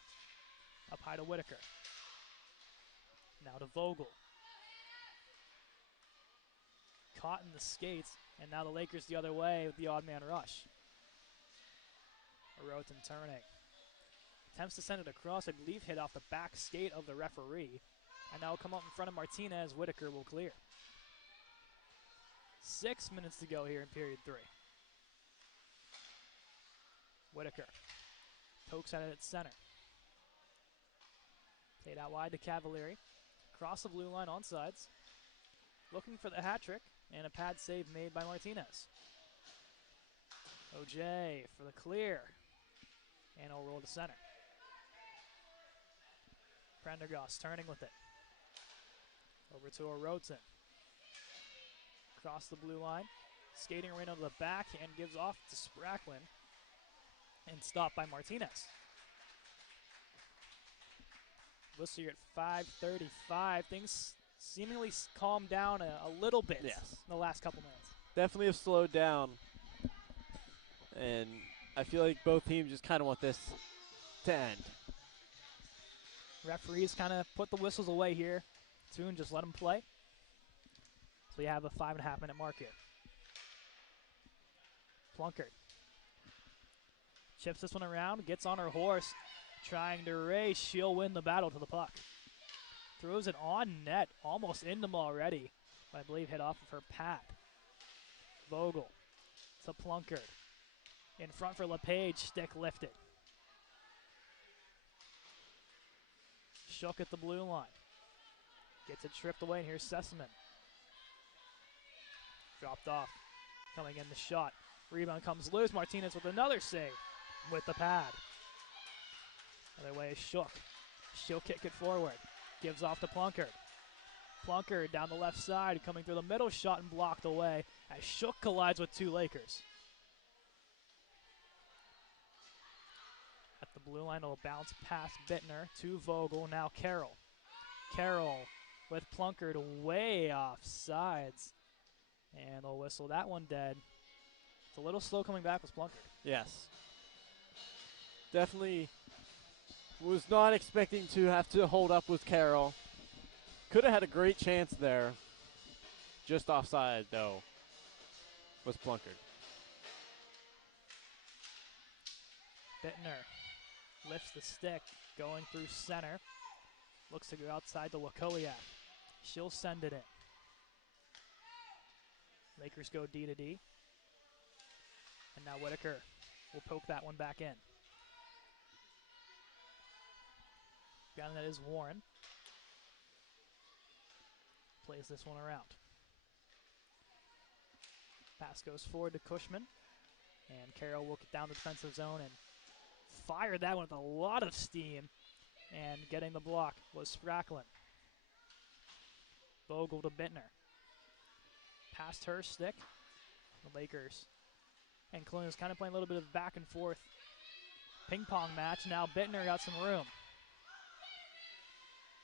Up high to Whitaker. Now to Vogel. Caught in the skates, and now the Lakers the other way with the odd man rush. Roten turning. Attempts to send it across, I believe hit off the back skate of the referee. And now will come up in front of Martinez. Whitaker will clear. 6 minutes to go here in period 3. Whitaker pokes at it at center. Played out wide to Cavalieri. Across the blue line on sides. Looking for the hat trick, and a pad save made by Martinez. OJ for the clear. And he'll roll to center. Prendergast turning with it. Over to Roten. Across the blue line. Skating right over the backhand, gives off to Spracklin. And stopped by Martinez. Whistle here at 5:35. Things seemingly calmed down a little bit in the last couple minutes. Definitely have slowed down. And I feel like both teams just kind of want this to end. Referees kind of put the whistles away here too and just let them play. So you have a 5.5 minute mark here. Plunkett chips this one around, gets on her horse, trying to race. She'll win the battle to the puck. Throws it on net, almost in them already, but I believe hit off of her pad. Vogel to Plunkett. In front for LePage, stick lifted. Shook at the blue line. Gets it tripped away, and here's Sessamon. Dropped off. Coming in the shot. Rebound comes loose. Martinez with another save with the pad. Other way is Shook. She'll kick it forward. Gives off to Plunkett. Plunkett down the left side, coming through the middle, shot and blocked away as Shook collides with two Lakers. At the blue line, it'll bounce past Bittner to Vogel. Now Carroll. Carroll with Plunkett way off sides. And they'll whistle that one dead. It's a little slow coming back with Plunkett. Yes. Definitely was not expecting to have to hold up with Carroll. Could have had a great chance there. Just offside, though, was Plunkett. Bittner lifts the stick, going through center. Looks to go outside to Wakowiak. She'll send it in. Lakers go D to D. And now Whitaker will poke that one back in. Behind that is Warren. Plays this one around. Pass goes forward to Cushman. And Carroll will get down the defensive zone and fire that one with a lot of steam. And getting the block was Spracklin. Vogel to Bittner. Past her stick. The Lakers and Clunes kind of playing a little bit of back and forth ping pong match. Now Bittner got some room.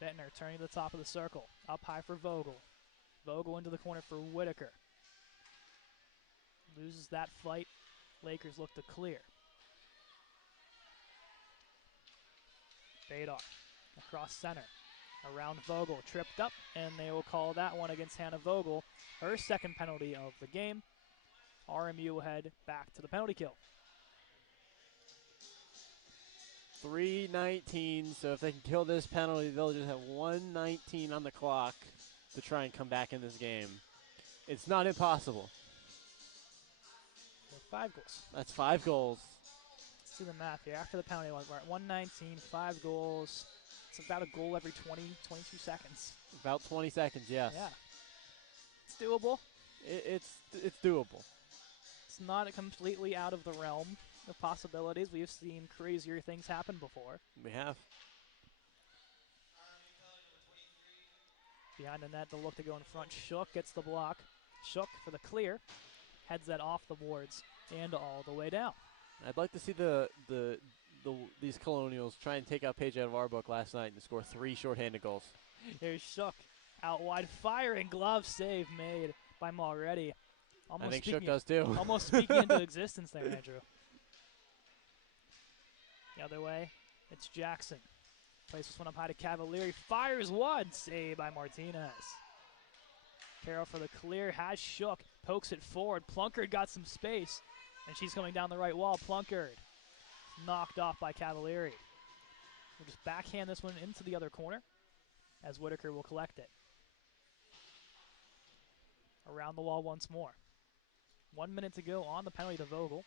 Bittner turning to the top of the circle. Up high for Vogel. Vogel into the corner for Whitaker. Loses that fight. Lakers look to clear. Badar across center. Around Vogel. Tripped up, and they will call that one against Hannah Vogel. Her second penalty of the game. RMU will head back to the penalty kill. 3:19, so if they can kill this penalty, they'll just have 1:19 on the clock to try and come back in this game. It's not impossible. 5 goals. That's 5 goals. Let's do the math here. After the penalty, we're at 119, 5 goals. It's about a goal every 20, 22 seconds. About 20 seconds, yes. Yeah. It's doable. It's doable. It's not completely out of the realm of possibilities. We've seen crazier things happen before. We have. Behind the net, they'll look to go in front. Shook gets the block. Shook for the clear. Heads that off the boards and all the way down. I'd like to see these Colonials try and take out Page out of our book last night and score 3 shorthanded goals. Here's Shook. Out wide, firing glove save made by Mulready. I think Shook does too. Almost speaking into existence there, Andrew. The other way, it's Jackson. Plays this one up high to Cavalieri. Fires one. Save by Martinez. Carroll for the clear. Has Shook. Pokes it forward. Plunkett got some space. And she's coming down the right wall. Plunkett knocked off by Cavalieri. We'll just backhand this one into the other corner as Whitaker will collect it. Around the wall once more. 1 minute to go on the penalty to Vogel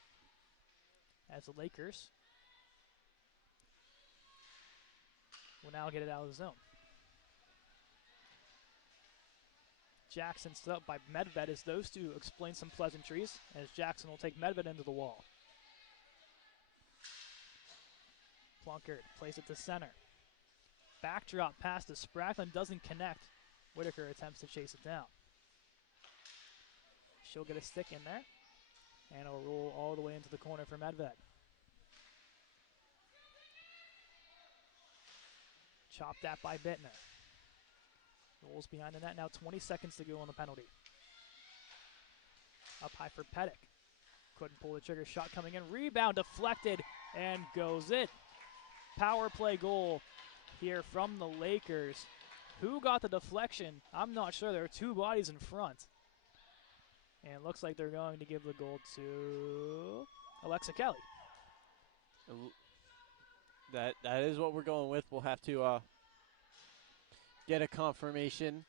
as the Lakers will now get it out of the zone. Jackson stood up by Medved as those two explain some pleasantries as Jackson will take Medved into the wall. Plunkett plays it to center. Backdrop pass to Spracklin doesn't connect. Whitaker attempts to chase it down. She'll get a stick in there, and it'll roll all the way into the corner for Medved. Chopped at by Bittner. Rolls behind the net, now 20 seconds to go on the penalty. Up high for Pettick. Couldn't pull the trigger. Shot coming in. Rebound deflected and goes in. Power play goal here from the Lakers. Who got the deflection? I'm not sure. There are two bodies in front. And it looks like they're going to give the goal to Alexa Kelly. That is what we're going with. We'll have to get a confirmation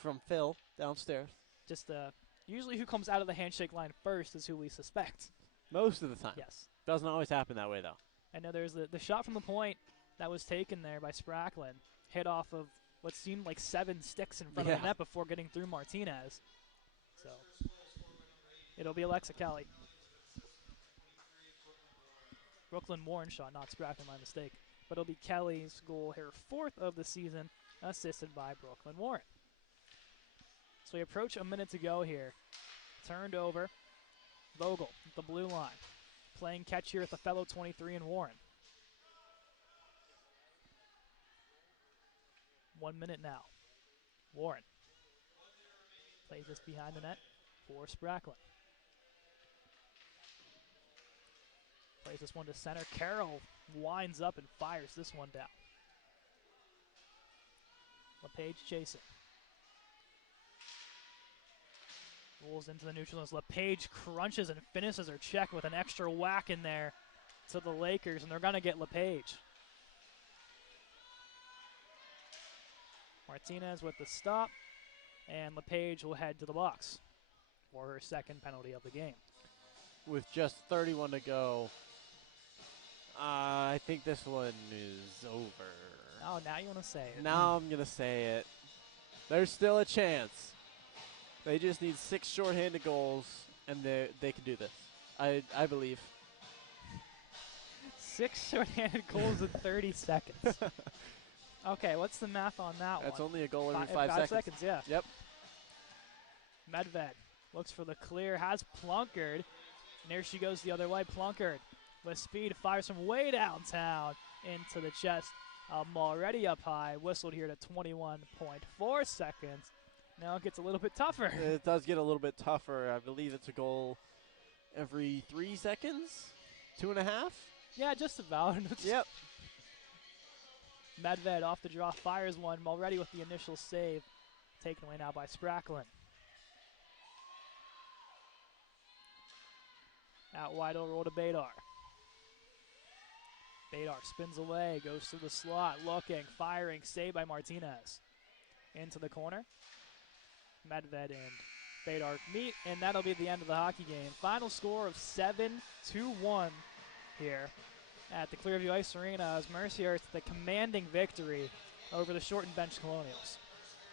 from Phil downstairs. Just usually who comes out of the handshake line first is who we suspect. Most of the time. Yes. Doesn't always happen that way, though. I know there's the shot from the point that was taken there by Spracklin. Hit off of what seemed like 7 sticks in front of the net before getting through Martinez. So it'll be Alexa Kelly. Brooklyn Warren shot, not Spracklin, my mistake. But it'll be Kelly's goal, her 4th of the season, assisted by Brooklyn Warren. So we approach a minute to go here. Turned over. Vogel, the blue line. Playing catch here with the fellow 23 in Warren. 1 minute now. Warren plays this behind the net for Spracklin. Plays this one to center. Carroll winds up and fires this one down. LePage chasing. Rolls into the neutral zone. LePage crunches and finishes her check with an extra whack in there to the Lakers, and they're going to get LePage. Martinez with the stop, and LePage will head to the box for her 2nd penalty of the game. With just 31 to go, I think this one is over. Oh, now you want to say it. Now I'm going to say it. There's still a chance. They just need 6 shorthanded goals, and they can do this. I believe. 6 shorthanded goals in 30 seconds. Okay, what's the math on that one? That's only a goal every 5 seconds. Yeah. Yep. Medved looks for the clear, has Plunkard, and there she goes the other way. Plunkard with speed, fires from way downtown into the chest. Already up high, whistled here to 21.4 seconds. Now it gets a little bit tougher. It does get a little bit tougher. I believe it's a goal every 3 seconds, 2.5. Yeah, just about. Yep. Medved off the draw, fires one. Already with the initial save, taken away now by Spracklin. Out wide over to Badar. Badar spins away, goes through the slot, looking, firing, saved by Martinez. Into the corner. Medved and Badar meet, and that'll be the end of the hockey game. Final score of 7-1 here at the Clearview Ice Arena as Mercyhurst the commanding victory over the shortened bench Colonials.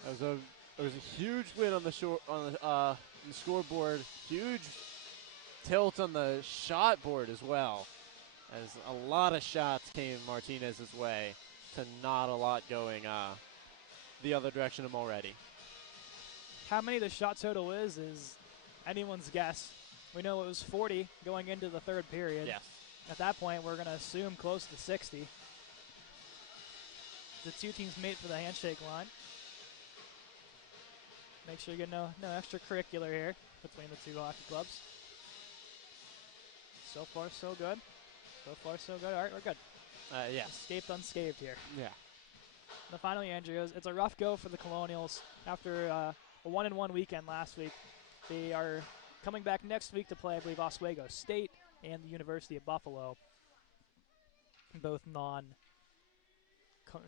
It was a huge win on the scoreboard. Huge tilt on the shot board as well, as a lot of shots came Martinez's way to not a lot going the other direction of already. How many the shot total is anyone's guess. We know it was 40 going into the 3rd period. Yes. At that point, we're going to assume close to 60. The 2 teams mate for the handshake line. Make sure you get no extracurricular here between the 2 hockey clubs. So far, so good. So far, so good. All right, we're good. Yeah. Escaped unscathed here. Yeah. And finally, Andrew, it's a rough go for the Colonials after a 1-1 weekend last week. They are coming back next week to play, I believe, Oswego State and the University of Buffalo. Both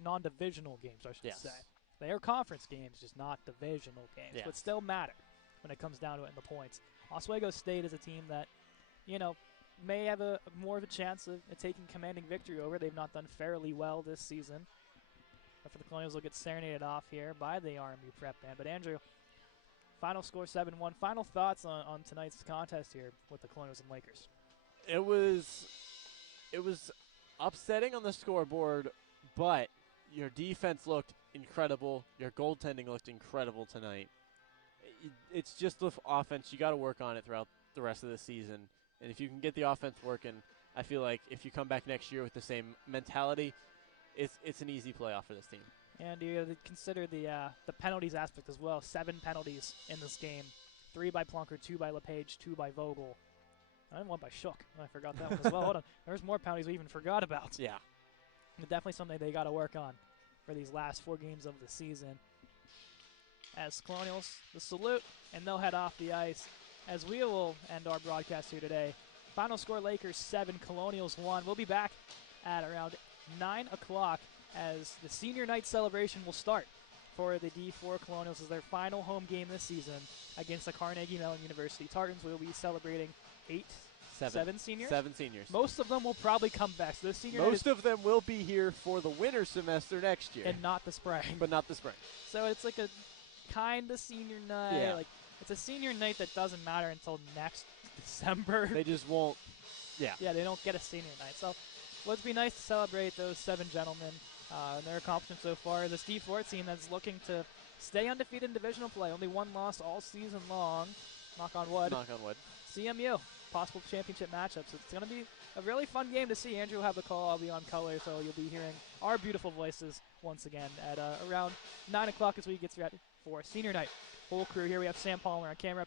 non-divisional games, I should say. They are conference games, just not divisional games, but still matter when it comes down to it in the points. Oswego State is a team that, may have more of a chance of taking commanding victory over. They've not done fairly well this season. But for the Colonials, they'll get serenaded off here by the RMU prep band. But Andrew, final score 7-1. Final thoughts on tonight's contest here with the Colonials and Lakers. It was upsetting on the scoreboard, but your defense looked incredible. Your goaltending looked incredible tonight. It's just the offense. You got to work on it throughout the rest of the season. And if you can get the offense working, I feel like if you come back next year with the same mentality, it's an easy playoff for this team. And you have to consider the penalties aspect as well. 7 penalties in this game. 3 by Plunker, 2 by LePage, 2 by Vogel. I won by Shook. I forgot that one as well. Hold on. There's more penalties we even forgot about. Yeah. But definitely something they got to work on for these last 4 games of the season. As Colonials, the salute, and they'll head off the ice as we will end our broadcast here today. Final score, Lakers 7, Colonials 1. We'll be back at around 9 o'clock as the senior night celebration will start for the D4 Colonials as their final home game this season against the Carnegie Mellon University Tartans. We'll be celebrating 7 seniors. 7 seniors. Most of them will probably come back. So this senior Most of them will be here for the winter semester next year. and not the spring. But not the spring. So it's like a kind of senior night. Yeah. Like it's a senior night that doesn't matter until next December. They just won't. Yeah. Yeah, they don't get a senior night. So let's be nice to celebrate those 7 gentlemen and their accomplishments so far. This D4 team that's looking to stay undefeated in divisional play. Only 1 loss all season long. Knock on wood. Knock on wood. CMU, possible championship matchup. So it's going to be a really fun game to see. Andrew will have the call. I'll be on color, so you'll be hearing our beautiful voices once again at around 9 o'clock as we get ready for senior night. Whole crew here. We have Sam Palmer on camera.